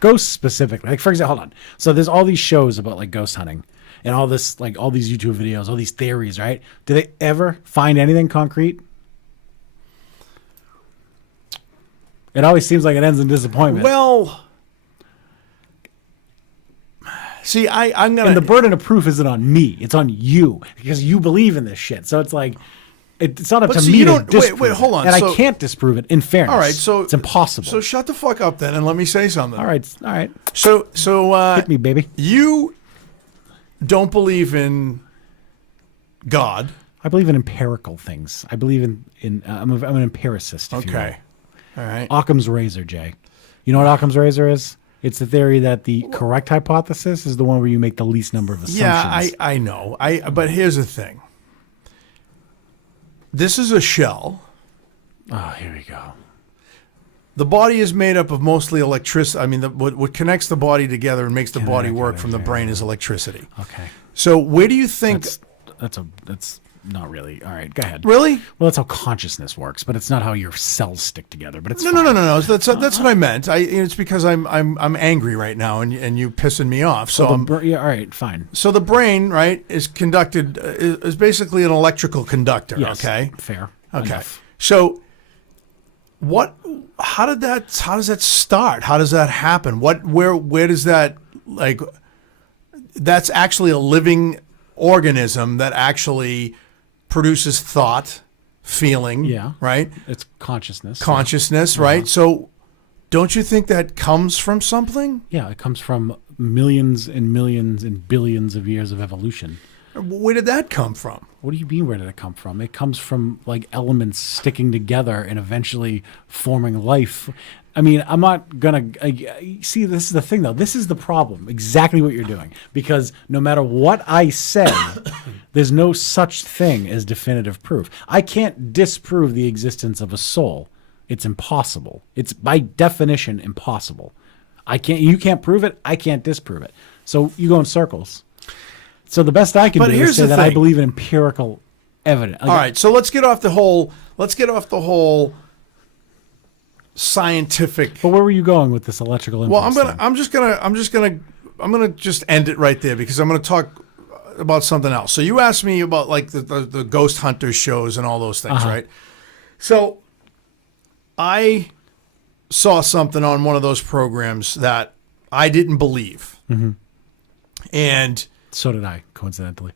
Ghosts specifically, like for example, hold on. So there's all these shows about like ghost hunting and all this, like all these YouTube videos, all these theories, right? Do they ever find anything concrete? It always seems like it ends in disappointment. well. See, I'm gonna. and the burden of proof isn't on me; it's on you because you believe in this shit. So it's like it's not up But to see, me you to don't- disprove wait, hold it. on. And So- I can't disprove it. In fairness, all right, so it's impossible. So shut the fuck up then, and let me say something. all right, So hit me, baby. you don't believe in God. I believe in empirical things. I believe in I'm an empiricist. If you will. Okay. All right. Occam's razor, Jay. You know what Occam's razor is? It's the theory that the correct hypothesis is the one where you make the least number of assumptions. Yeah, I know. But here's the thing. This is a shell. Oh, here we go. The body is made up of mostly electricity. I mean, what connects the body together and makes the body work from the brain is electricity. Okay. So where do you think? That's not really. All right, go ahead. Really? Well, that's how consciousness works, but it's not how your cells stick together. But it's No. That's what I meant. It's because I'm angry right now, and you pissing me off. So yeah, all right, fine. So the brain, right, is conducted is basically an electrical conductor. Yes, Okay. fair. Okay. Enough. So how does that start? How does that happen? Where does that, like, that's actually a living organism that actually produces thought, feeling, Yeah. right? It's consciousness. Consciousness, right? So don't you think that comes from something? Yeah, it comes from millions and millions and billions of years of evolution. Where did that come from? What do you mean, where did it come from? It comes from like elements sticking together and eventually forming life. I mean, I'm not gonna see. This is the thing, though. This is the problem. Exactly what you're doing, because no matter what I say, there's no such thing as definitive proof. I can't disprove the existence of a soul. It's impossible. It's by definition impossible. You can't prove it. I can't disprove it. So you go in circles. So the best I can do is say that I believe in empirical evidence. All right, so let's get off the whole scientific. But where were you going with this electrical impulse? Well, I'm just gonna end it right there, because I'm gonna talk about something else. So you asked me about like the ghost hunter shows and all those things, right? So I saw something on one of those programs that I didn't believe, and so did I, coincidentally.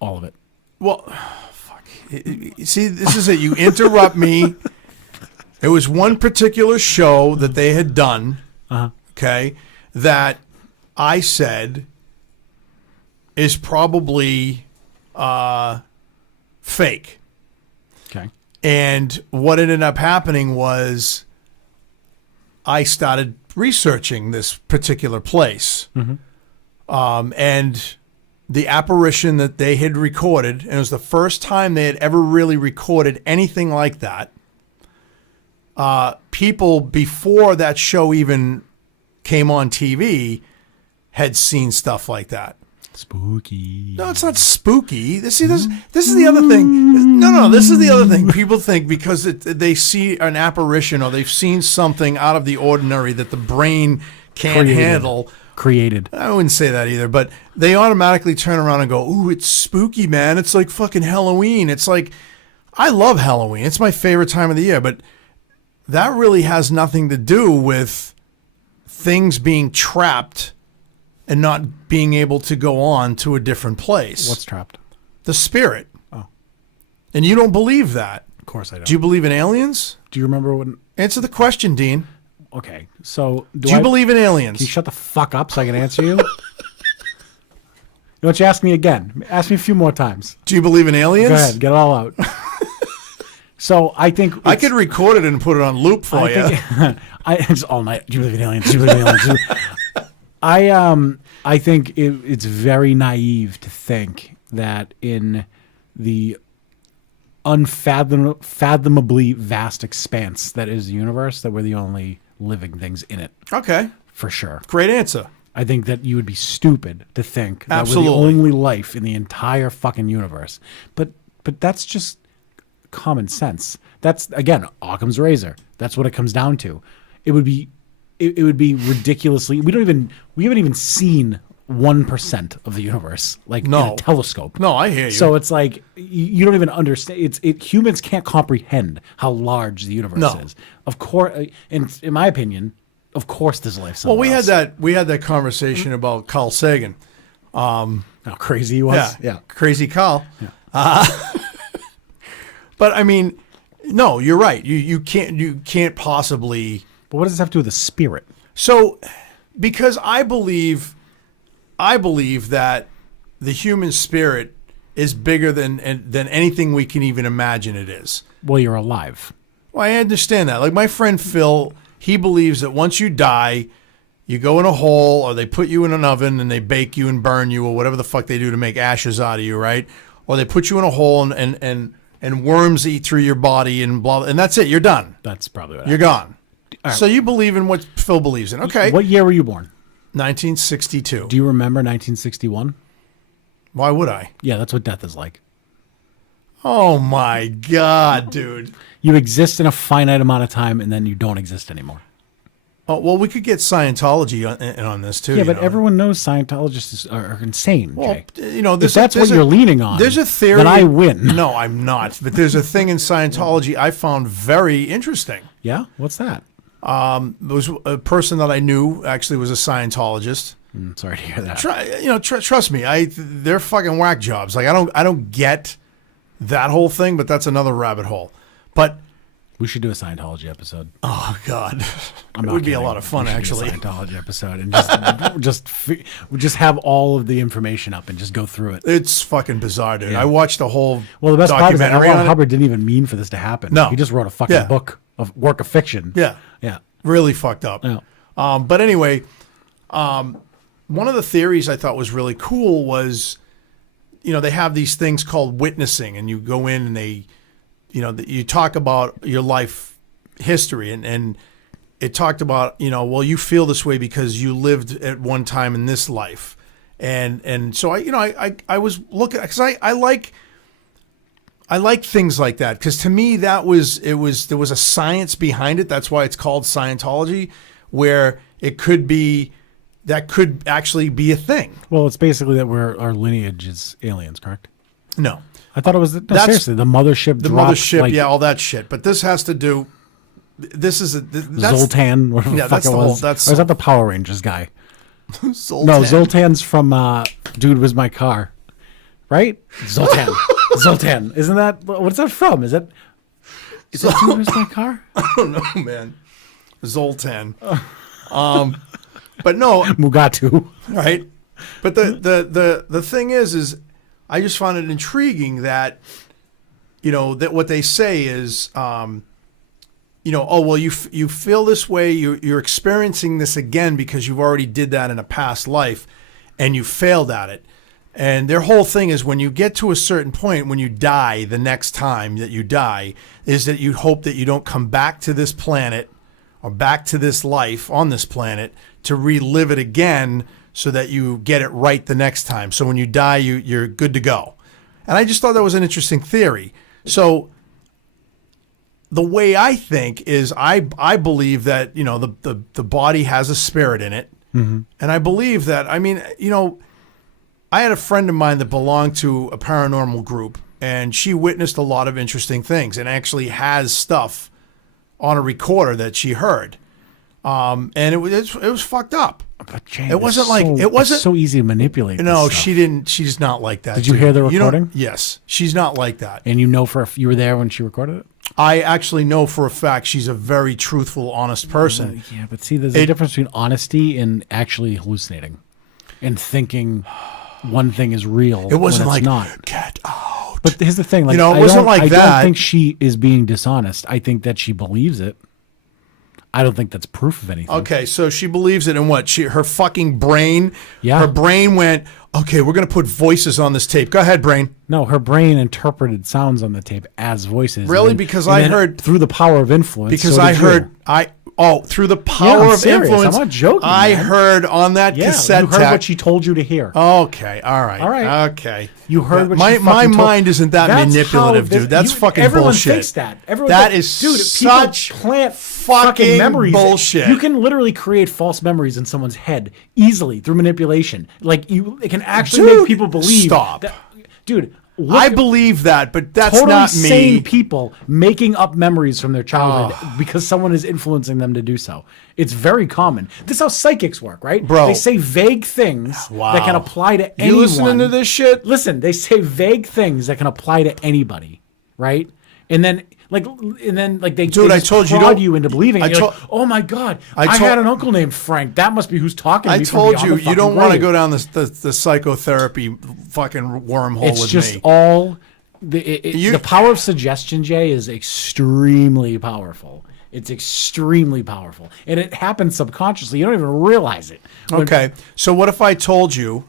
All of it. Well, fuck. See, this is it. You interrupt me. It was one particular show that they had done, okay, that I said is probably fake. Okay. And what ended up happening was I started researching this particular place. And the apparition that they had recorded, and it was the first time they had ever really recorded anything like that. People before that show even came on TV had seen stuff like that. Spooky. No, it's not spooky. This is the other thing. No, this is the other thing. People think because they see an apparition or they've seen something out of the ordinary that the brain can't handle. Created. I wouldn't say that either, but they automatically turn around and go, "Ooh, it's spooky, man. It's like fucking Halloween." It's like, I love Halloween. It's my favorite time of the year, but that really has nothing to do with things being trapped and not being able to go on to a different place. What's trapped? The spirit. Oh. And you don't believe that. Of course I don't. Do you believe in aliens? Do you remember when... Answer the question, Dean. Okay, so... Do you believe in aliens? Can you shut the fuck up so I can answer you? Don't you ask me again. Ask me a few more times. Do you believe in aliens? Go ahead, get it all out. So I think... I could record it and put it on loop for you. It's all night. Do you believe in aliens? Do you believe in aliens? I think it's very naive to think that in the unfathomably vast expanse that is the universe, that we're the only living things in it. Okay. For sure. Great answer. I think that you would be stupid to think that Absolutely. we're the only life in the entire fucking universe. But that's just common sense. That's, again, Occam's razor. That's what it comes down to. It would be ridiculously... We haven't even seen 1% of the universe, like in a telescope. No, I hear you. So it's like you don't even understand. Humans can't comprehend how large the universe is. Of course, in my opinion, of course, there's life somewhere. Well, we had that conversation about Carl Sagan. How crazy he was. Yeah. Crazy Carl. Yeah. But I mean, no, you're right. You can't possibly. But what does this have to do with the spirit? So, because I believe that the human spirit is bigger than anything we can even imagine it is. Well, you're alive. Well, I understand that. Like my friend Phil, he believes that once you die, you go in a hole or they put you in an oven and they bake you and burn you or whatever the fuck they do to make ashes out of you, right? Or they put you in a hole and worms eat through your body and blah, and that's it. You're done. That's probably what You're gone. Right. So you believe in what Phil believes in. Okay. What year were you born? 1962. Do you remember 1961? Why would I? Yeah, that's what death is like. Oh my God, dude. You exist in a finite amount of time and then you don't exist anymore. Oh, well, we could get Scientology on this too. Yeah, but everyone knows Scientologists are insane, well, Jay. If that's what you're leaning on, there's a theory. Then I win. No, I'm not. But there's a thing in Scientology I found very interesting. Yeah? What's that? There was a person that I knew actually was a Scientologist. Sorry to hear that. Trust me, they're fucking whack jobs. Like I don't get that whole thing, but that's another rabbit hole. But We should do a Scientology episode. Oh God, I'm it not would be a kidding. lot of fun We should do actually. a Scientology episode and just have all of the information up and just go through it. It's fucking bizarre, dude. Yeah. I watched the whole Well, the best part is that documentary L. Ron on it. Hubbard didn't even mean for this to happen. No. He just wrote a fucking Yeah. work of fiction. Yeah, Yeah. really fucked up. Yeah. But anyway, one of the theories I thought was really cool was, they have these things called witnessing, and you go in and they, you talk about your life history, and it talked about, well, you feel this way because you lived at one time in this life, and so I was looking because I like things like that, because to me there was a science behind it. That's why it's called Scientology, where that could actually be a thing. Well, it's basically that our lineage is aliens, correct? No, I thought it was seriously the mothership. the dropped, mothership, like, yeah, all that shit. But this has to do. That's Zoltan, whatever yeah, the fuck that's it the whole- was. that's- or is that the Power Rangers guy? Zoltan. No, Zoltan's from Dude Was My Car, right? Zoltan, Zoltan. Isn't that what's that from? Is that Dude Was My Car? I don't know, man. Zoltan. But no, Mugatu. right? But the thing is I just found it intriguing that, that what they say is, oh, well, you feel this way, you're experiencing this again because you've already did that in a past life and you failed at it. And their whole thing is when you get to a certain point, when you die, the next time that you die, is that you hope that you don't come back to this planet or back to this life on this planet to relive it again so that you get it right the next time. So when you die, you're good to go. And I just thought that was an interesting theory. So the way I think is I believe that, the body has a spirit in it. Mm-hmm. And I believe that, I had a friend of mine that belonged to a paranormal group, and she witnessed a lot of interesting things and actually has stuff on a recorder that she heard. And it was fucked up. But Jane, It wasn't it's like- so, it wasn't- it's so easy to manipulate. No, this stuff. she didn't. She's not like that. Did you hear the You don't- recording? Yes, she's not like that. And you you were there when she recorded it. I actually know for a fact she's a very truthful, honest person. Yeah, but see, there's a difference between honesty and actually hallucinating, and thinking one thing is real. It wasn't when it's like, not. get out. But here's the thing, like, it I wasn't don't, like I that. don't think she is being dishonest. I think that she believes it. I don't think that's proof of anything. Okay, so she believes it in what? Her fucking brain? Yeah. Her brain went, okay, we're going to put voices on this tape. Go ahead, brain. No, her brain interpreted sounds on the tape as voices. Really? And Because and I then heard- through the power of influence. Because so I did you. heard, through the power I'm of serious. influence. I'm not joking, I man. heard on that Yeah, cassette you heard tape. what she told you to hear. Okay, all right. All right. Okay. You heard what my she fucking my told- mind isn't that That's manipulative, how this- dude. That's fucking everyone bullshit. Thinks that. Everyone That thinks, is dude, such people plant fucking memories. bullshit. You can literally create false memories in someone's head easily through manipulation. Like it can actually Dude, make people believe. stop. That, dude, look I at believe that, but that's totally not sane me. people making up memories from their childhood because someone is influencing them to do so. It's very common. This is how psychics work, right? Bro. They say vague things Wow. that can apply to anyone. You listening to this shit? Listen, they say vague things that can apply to anybody, right? And then they Dude, they I just told you prod don't- you into believing. I it. You're told- like, oh my god, I I, told- had an uncle named Frank. That must be who's talking to I me. from told beyond you, the you don't fucking want to grave. go down the psychotherapy fucking wormhole It's with just me. all You- the power of suggestion, Jay, is extremely powerful. It's extremely powerful, and it happens subconsciously. You don't even realize it. Okay, so what if I told you?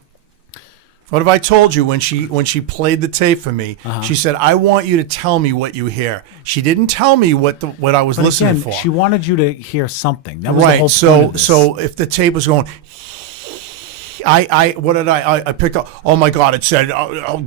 What if I told you when she played the tape for me? She said, "I want you to tell me what you hear." She didn't tell me what I was But listening again, for. she wanted you to hear something. That was the Right. whole point So of this. so if the tape was going, I picked up. Oh my God! It said,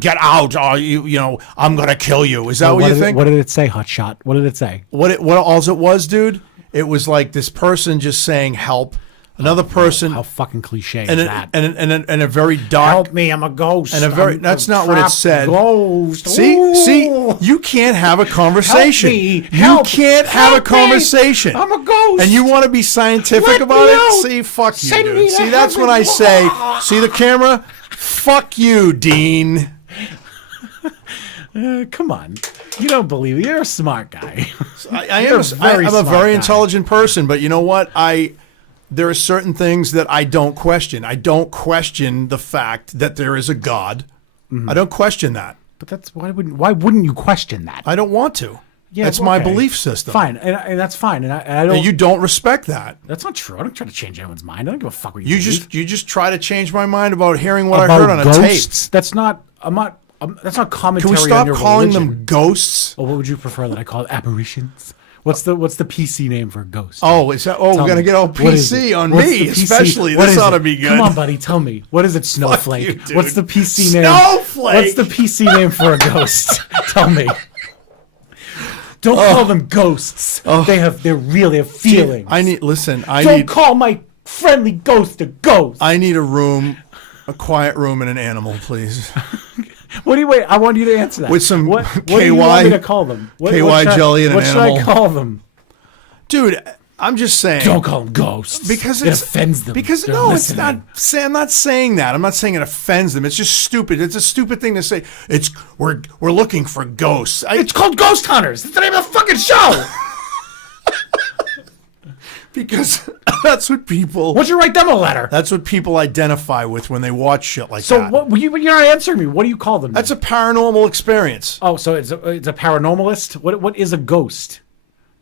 "Get out! I'm gonna kill you." Is that what you think? What did it say, Hotshot? What did it say? What all it was, dude? It was like this person just saying help, another person, How fucking cliche and is a, that? and a very dark. Help me! I'm a ghost. And a very- I'm that's a not what it trapped said. Ghost. See, Ooh. you can't have a conversation. Help me. You Help. can't have a Help me. conversation. I'm a ghost. And you want to be scientific Let about me it? out. See, fuck you, Send me dude. to See, that's when I heaven. say, see the camera? Fuck you, Dean. Come on, you don't believe it. You're a smart guy. I You're am. a very I'm a smart very guy. intelligent person, but you know what? There are certain things that I don't question. I don't question the fact that there is a God. Mm-hmm. I don't question that. But that's why wouldn't you question that? I don't want to. Yeah, it's my okay. belief system. Fine, and that's fine. And I don't. And you don't respect that. That's not true. I don't try to change anyone's mind. I don't give a fuck what You believe. just try to change my mind about hearing what About I heard on a tape. ghosts. That's not. That's not commentary. Can we on stop your calling religion. them ghosts? Or what would you prefer that I call it? Apparitions? What's the PC name for a ghost? Oh, is that? Oh, Tell we're gonna me. get all What is PC it? on What's me, the PC? especially. What This is ought to it? be good. Come on, buddy, tell me. What is it, Snowflake? you, dude. What's the PC name? Snowflake! What's the PC name for a ghost? Tell me. Don't call them ghosts. They really have feelings. I need. Listen. Don't call my friendly ghost a ghost. I need a room, a quiet room, and an animal, please. What do you wait? I want you to answer that. With some what do you want me to call them? KY should I- jelly and an What should animal. I call them? Dude, I'm just saying. Don't call them ghosts Because it it's, offends them. Because They're no, listening. it's not. I'm not saying that. I'm not saying it offends them. It's just stupid. It's a stupid thing to say. We're looking for ghosts. It's called Ghost Hunters. That's the name of the fucking show. Because that's what people. Why don't you write them a letter? That's what people identify with when they watch shit like So that. you're not answering me. What do you call them? That's a paranormal experience. Oh, so it's a paranormalist. What is a ghost?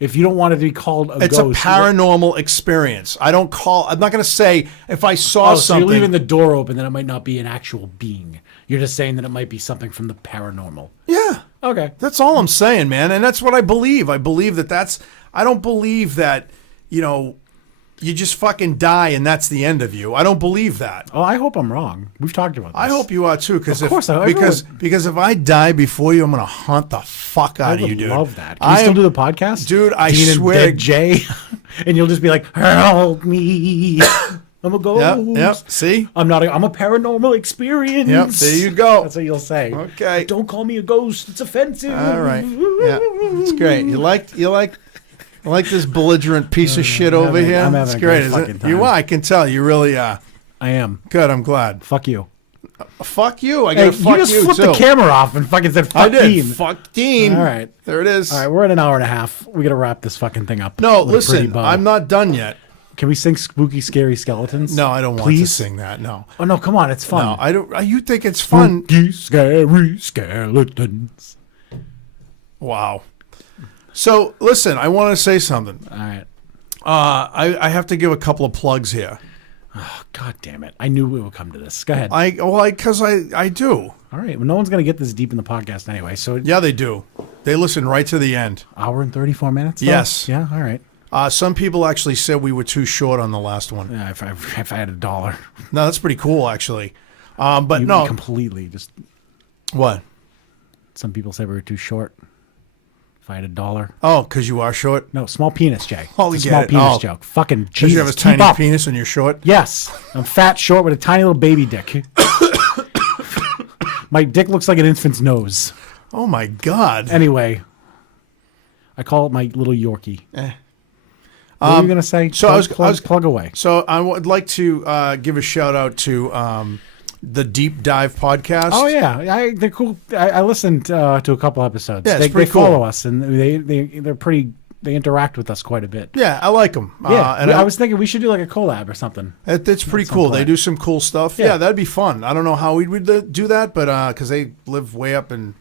If you don't want it to be called a It's ghost, a paranormal experience. I'm not going to say if I saw Oh, so something. you're leaving the door open that it might not be an actual being. You're just saying that it might be something from the paranormal. Yeah. Okay. That's all I'm saying, man. And that's what I believe. I believe I don't believe that, you just fucking die and that's the end of you. I don't believe that. Oh, I hope I'm wrong. We've talked about this. I hope you are too, because Of course, because if I die before you, I'm gonna haunt the fuck out I of would you, dude. love that. Can we still do the podcast? Dude, I Dean swear- and Dead Jay. And you'll just be like, help me. I'm a ghost. Yep. See? I'm a paranormal experience. Yep. There you go. That's what you'll say. Okay. Don't call me a ghost. It's offensive. All right. Yeah. It's great. You like this belligerent piece of shit over having- here? I'm having It's a great, great isn't fucking it? time. You are. I can tell. You really are. I am. Good. I'm glad. Fuck you. Fuck you. I Hey, gotta fuck you just you flipped too. the camera off and fucking said, fuck I did. Dean. Fuck Dean. All right. There it is. All right, we're at an hour and a half. We got to wrap this fucking thing up. No, with a pretty listen. bow. I'm not done yet. Can we sing Spooky Scary Skeletons? No, I don't want Please? to sing that. No. Oh, no, come on. It's fun. No, I don't. You think it's fun? Spooky Scary Skeletons. Wow. So listen, I want to say something. All right. I have to give a couple of plugs here. Oh, God damn it. I knew we would come to this. Go ahead. Because I do. All right. Well, no one's going to get this deep in the podcast anyway. So, Yeah, they do. They listen right to the end. hour and 34 minutes? though? Yes. Yeah, all right. Some people actually said we were too short on the last one. Yeah, if I had $1. No, that's pretty cool, actually. But You no, completely just... what? Some people say we were too short. If I had $1. Oh, because you are short? No, small penis, Jay. Oh, we It's a get small it. penis Oh. joke. Fucking Because Jesus, you have a keep tiny up. penis and you're short? Yes, I'm fat, short, with a tiny little baby dick. My dick looks like an infant's nose. Oh, my God. Anyway, I call it my little Yorkie. What were you gonna say? so I was- plug away. So I would like to give a shout out to the Deep Dive podcast. Oh yeah, they're cool. I listened to a couple episodes. Yeah, it's they pretty cool. follow us and they're pretty. They interact with us quite a bit. Yeah, I like them. Yeah, and I was thinking we should do like a collab or something. It's pretty some cool. They point. do some cool stuff. Yeah. Yeah, that'd be fun. I don't know how we would do that, but because they live way up in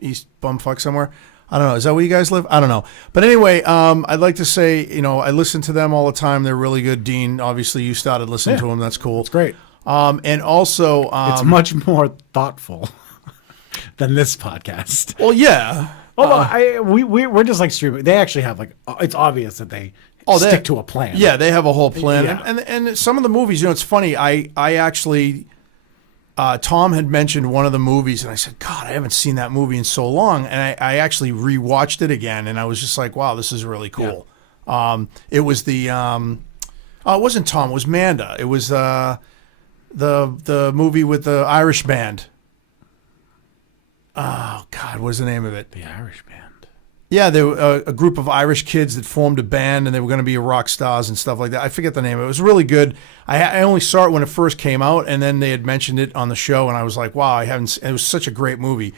East Bumfuck somewhere. I don't know. Is that where you guys live? I don't know. But anyway, I'd like to say, I listen to them all the time. They're really good. Dean, obviously, you started listening to them. That's cool. It's great. And also, It's much more thoughtful than this podcast. well, yeah. We're just like streaming. They actually have like it's obvious that they stick to a plan. Yeah, they have a whole plan. Yeah. And some of the movies, it's funny. I actually, Tom had mentioned one of the movies, and I said, God, I haven't seen that movie in so long. And I actually rewatched it again, and I was just like, wow, this is really cool. It was the, it wasn't Tom, it was Manda. It was the movie with the Irish band. Oh, God, what was the name of it? The Irish band. Yeah, there were a group of Irish kids that formed a band, and they were going to be rock stars and stuff like that. I forget the name. It was really good. I only saw it when it first came out, and then they had mentioned it on the show, and I was like, wow, it was such a great movie.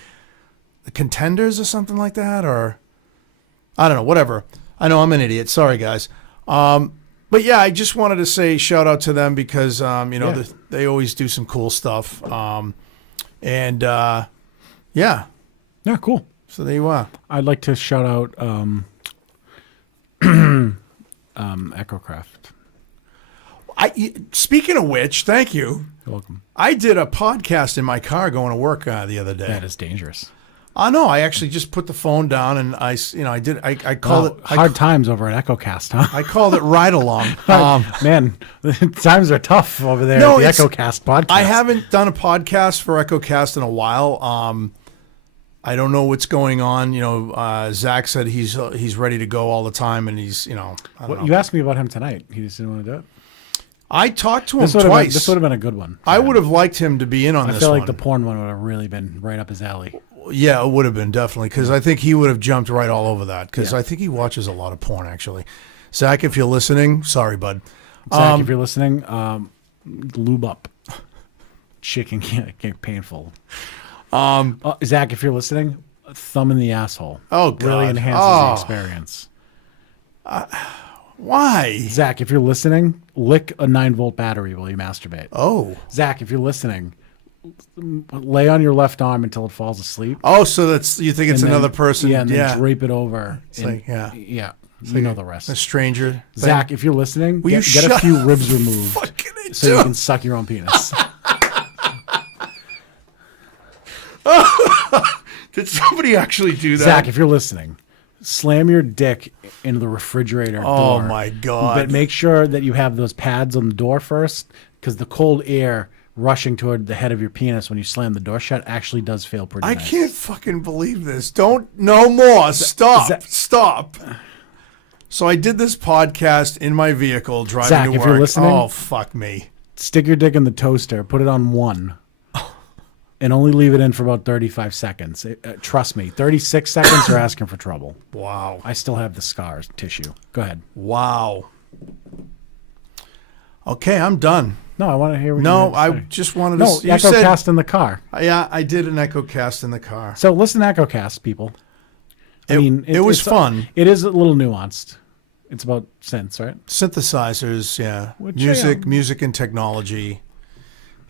The Contenders or something like that, or I don't know, whatever. I know I'm an idiot. Sorry, guys. But yeah, I just wanted to say shout out to them because they always do some cool stuff. Yeah, Yeah, cool. so there you are. I'd like to shout out Echocraft. Speaking of which, thank you. You're welcome. I did a podcast in my car going to work the other day. That is dangerous. No, I actually just put the phone down and I called it hard times over at EchoCast, huh? I called it Ride Along. Man, times are tough over there No, at the EchoCast podcast. I haven't done a podcast for EchoCast in a while. I don't know what's going on. Zach said he's ready to go all the time, and he's I don't know. You asked me about him tonight. He just didn't want to do it. I talked to him This would twice. have been a good one. I would have liked him to be in on I this feel one. like the porn one would have really been right up his alley. Yeah, it would have been definitely because I think he would have jumped right all over that because Yeah. I think he watches a lot of porn actually. Zach, if you're listening, sorry, bud. Zach, if you're listening, lube up. Chicken get painful. Zach, if you're listening, thumb in the asshole. Oh, God. Really enhances the experience. Why? Zach, if you're listening, lick a 9-volt battery while you masturbate. Oh. Zach, if you're listening, lay on your left arm until it falls asleep. Oh, so you think it's and then- another person? Yeah, and then drape it over. Like, yeah. Yeah. You know the rest. A stranger. thing? Zach, if you're listening, Will you get a shut few up? ribs removed Fucking so you do- can suck your own penis. Did somebody actually do that? Zach, if you're listening, slam your dick into the refrigerator Oh, door. my God. But make sure that you have those pads on the door first, because the cold air rushing toward the head of your penis when you slam the door shut actually does feel pretty I nice. can't fucking believe this. No more. Stop. Zach- Stop. So I did this podcast in my vehicle driving Zach, to if work. you're listening- Oh, fuck me. Stick your dick in the toaster, put it on 1, and only leave it in for about 35 seconds. Trust me, 36 seconds, you're asking for trouble. Wow. I still have the scars tissue. Go ahead. Wow. Okay, I'm done. No, I want to hear what No, you I have to say. just wanted No, to. You said, EchoCast in the car. yeah, I did an EchoCast in the car. So listen to EchoCast, people. It was fun. It is a little nuanced. It's about synths, right? Synthesizers, yeah. Which, Music and technology.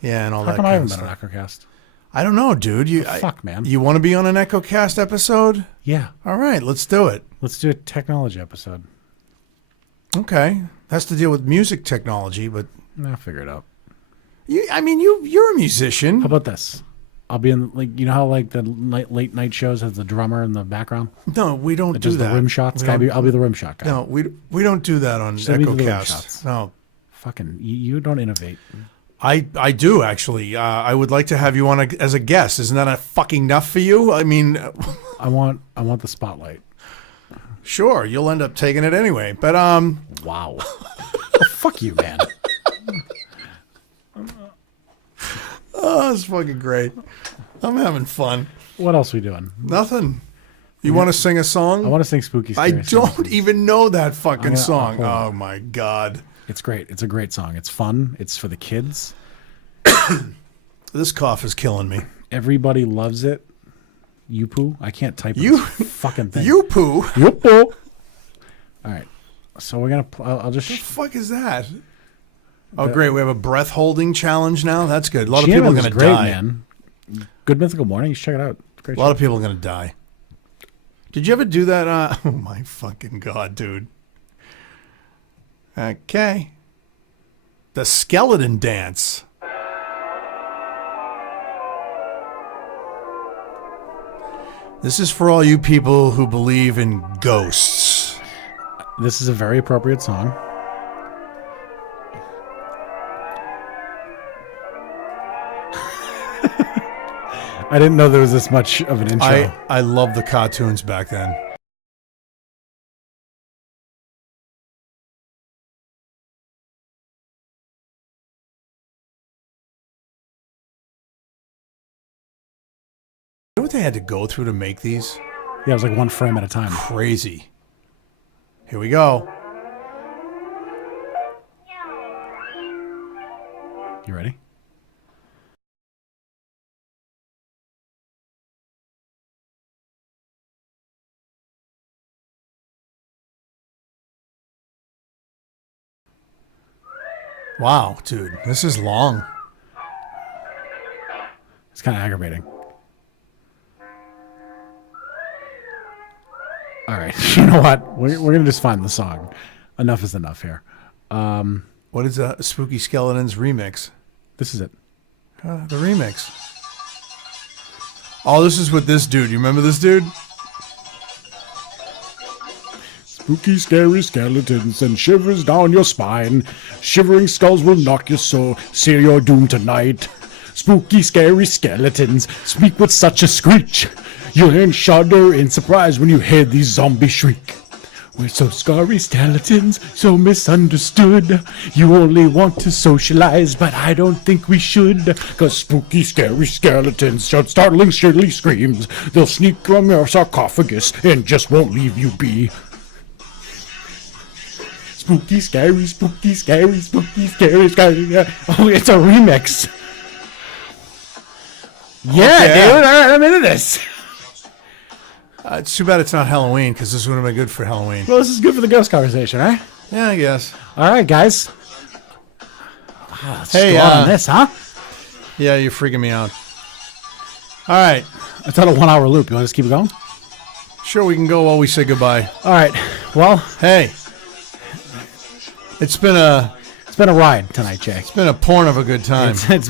Yeah, and all How that come I kind of haven't been on stuff. EchoCast? I don't know, dude. Fuck, man. You want to be on an EchoCast episode? Yeah. All right, let's do it. Let's do a technology episode. Okay. Has to deal with music technology, but I'll figure it out. you're a musician. How about this? I'll be in, you know how the late night shows has the drummer in the background? No, we don't That do does that. the rim shots? We don't- I'll be the rim shot guy. No, we don't do that on Send me the rim EchoCast. shots. No. Fucking, you don't innovate. I do actually. I would like to have you on as a guest. Isn't that a fucking enough for you? I mean, I want the spotlight. sure, you'll end up taking it anyway. But Wow. Oh, fuck you, man. oh, it's fucking great. I'm having fun. What else are we doing? Nothing. You want to sing a song? I want to sing Spooky I Scary don't Songs. even know that fucking gonna- song. hold on. Oh my god. It's great. It's a great song. It's fun. It's for the kids. This cough is killing me. Everybody loves it. You poo. I can't type You- this fucking thing. You poo. You poo. All right. So we're gonna. I'll just. The fuck is that? Oh, great. We have a breath holding challenge now. That's good. A lot of Shannon people are is going to great, die. man. Good Mythical Morning. You should check it out. It's a great. A lot of people are going to die. Did you ever do that? Oh, my fucking God, dude. Okay. The skeleton dance. This is for all you people who believe in ghosts. This is a very appropriate song. I didn't know there was this much of an intro. I love the cartoons back then. You know what they had to go through to make these? Yeah, it was like one frame at a time. Crazy. Here we go. You ready? Wow, dude, this is long. It's kind of aggravating. All right. You know what? We're going to just find the song. Enough is enough here. What is a Spooky Skeletons remix? This is it. The remix. Oh, this is with this dude. You remember this dude? Spooky, scary skeletons and shivers down your spine. Shivering skulls will knock you so, seal your doom tonight. Spooky, scary skeletons speak with such a screech. You'll hear and shudder in surprise when you hear these zombies shriek. We're so scary skeletons, so misunderstood. You only want to socialize, but I don't think we should. Cause spooky, scary skeletons shout startling, shrilly screams. They'll sneak from your sarcophagus and just won't leave you be. Spooky, scary, spooky, scary, spooky, scary, scary. Oh, it's a remix. Yeah, Okay. dude. All right, I'm into this. It's too bad it's not Halloween, because this would have been good for Halloween. Well, this is good for the ghost conversation, right? Yeah, I guess. All right, guys. Let's Hey, go on this, huh? Yeah, you're freaking me out. All right. It's on a 1 hour loop. You want to just keep it going? Sure, we can go while we say goodbye. All right. Well, Hey. It's been a ride tonight, Jay. porn of a good time. It's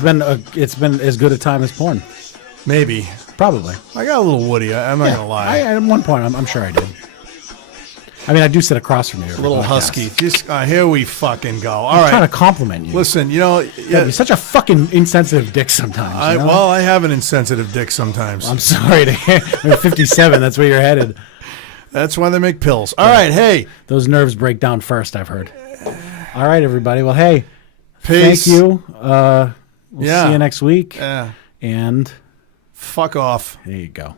been as good a time as porn. Maybe. Probably. I got a little Woody. I'm not gonna lie. At one point, I'm sure I did. I mean, I do sit across from you. A little husky. Just here we fucking go. All I'm trying right. to compliment you. Listen, God, you're such a fucking insensitive dick sometimes. You know? well, I have an insensitive dick sometimes. I'm sorry to hear. You're 57. That's where you're headed. That's why they make pills. All right. Hey. Those nerves break down first, I've heard. All right, everybody. Well, hey, Peace. thank you. We'll Yeah. see you next week. Yeah. And Fuck off. there you go.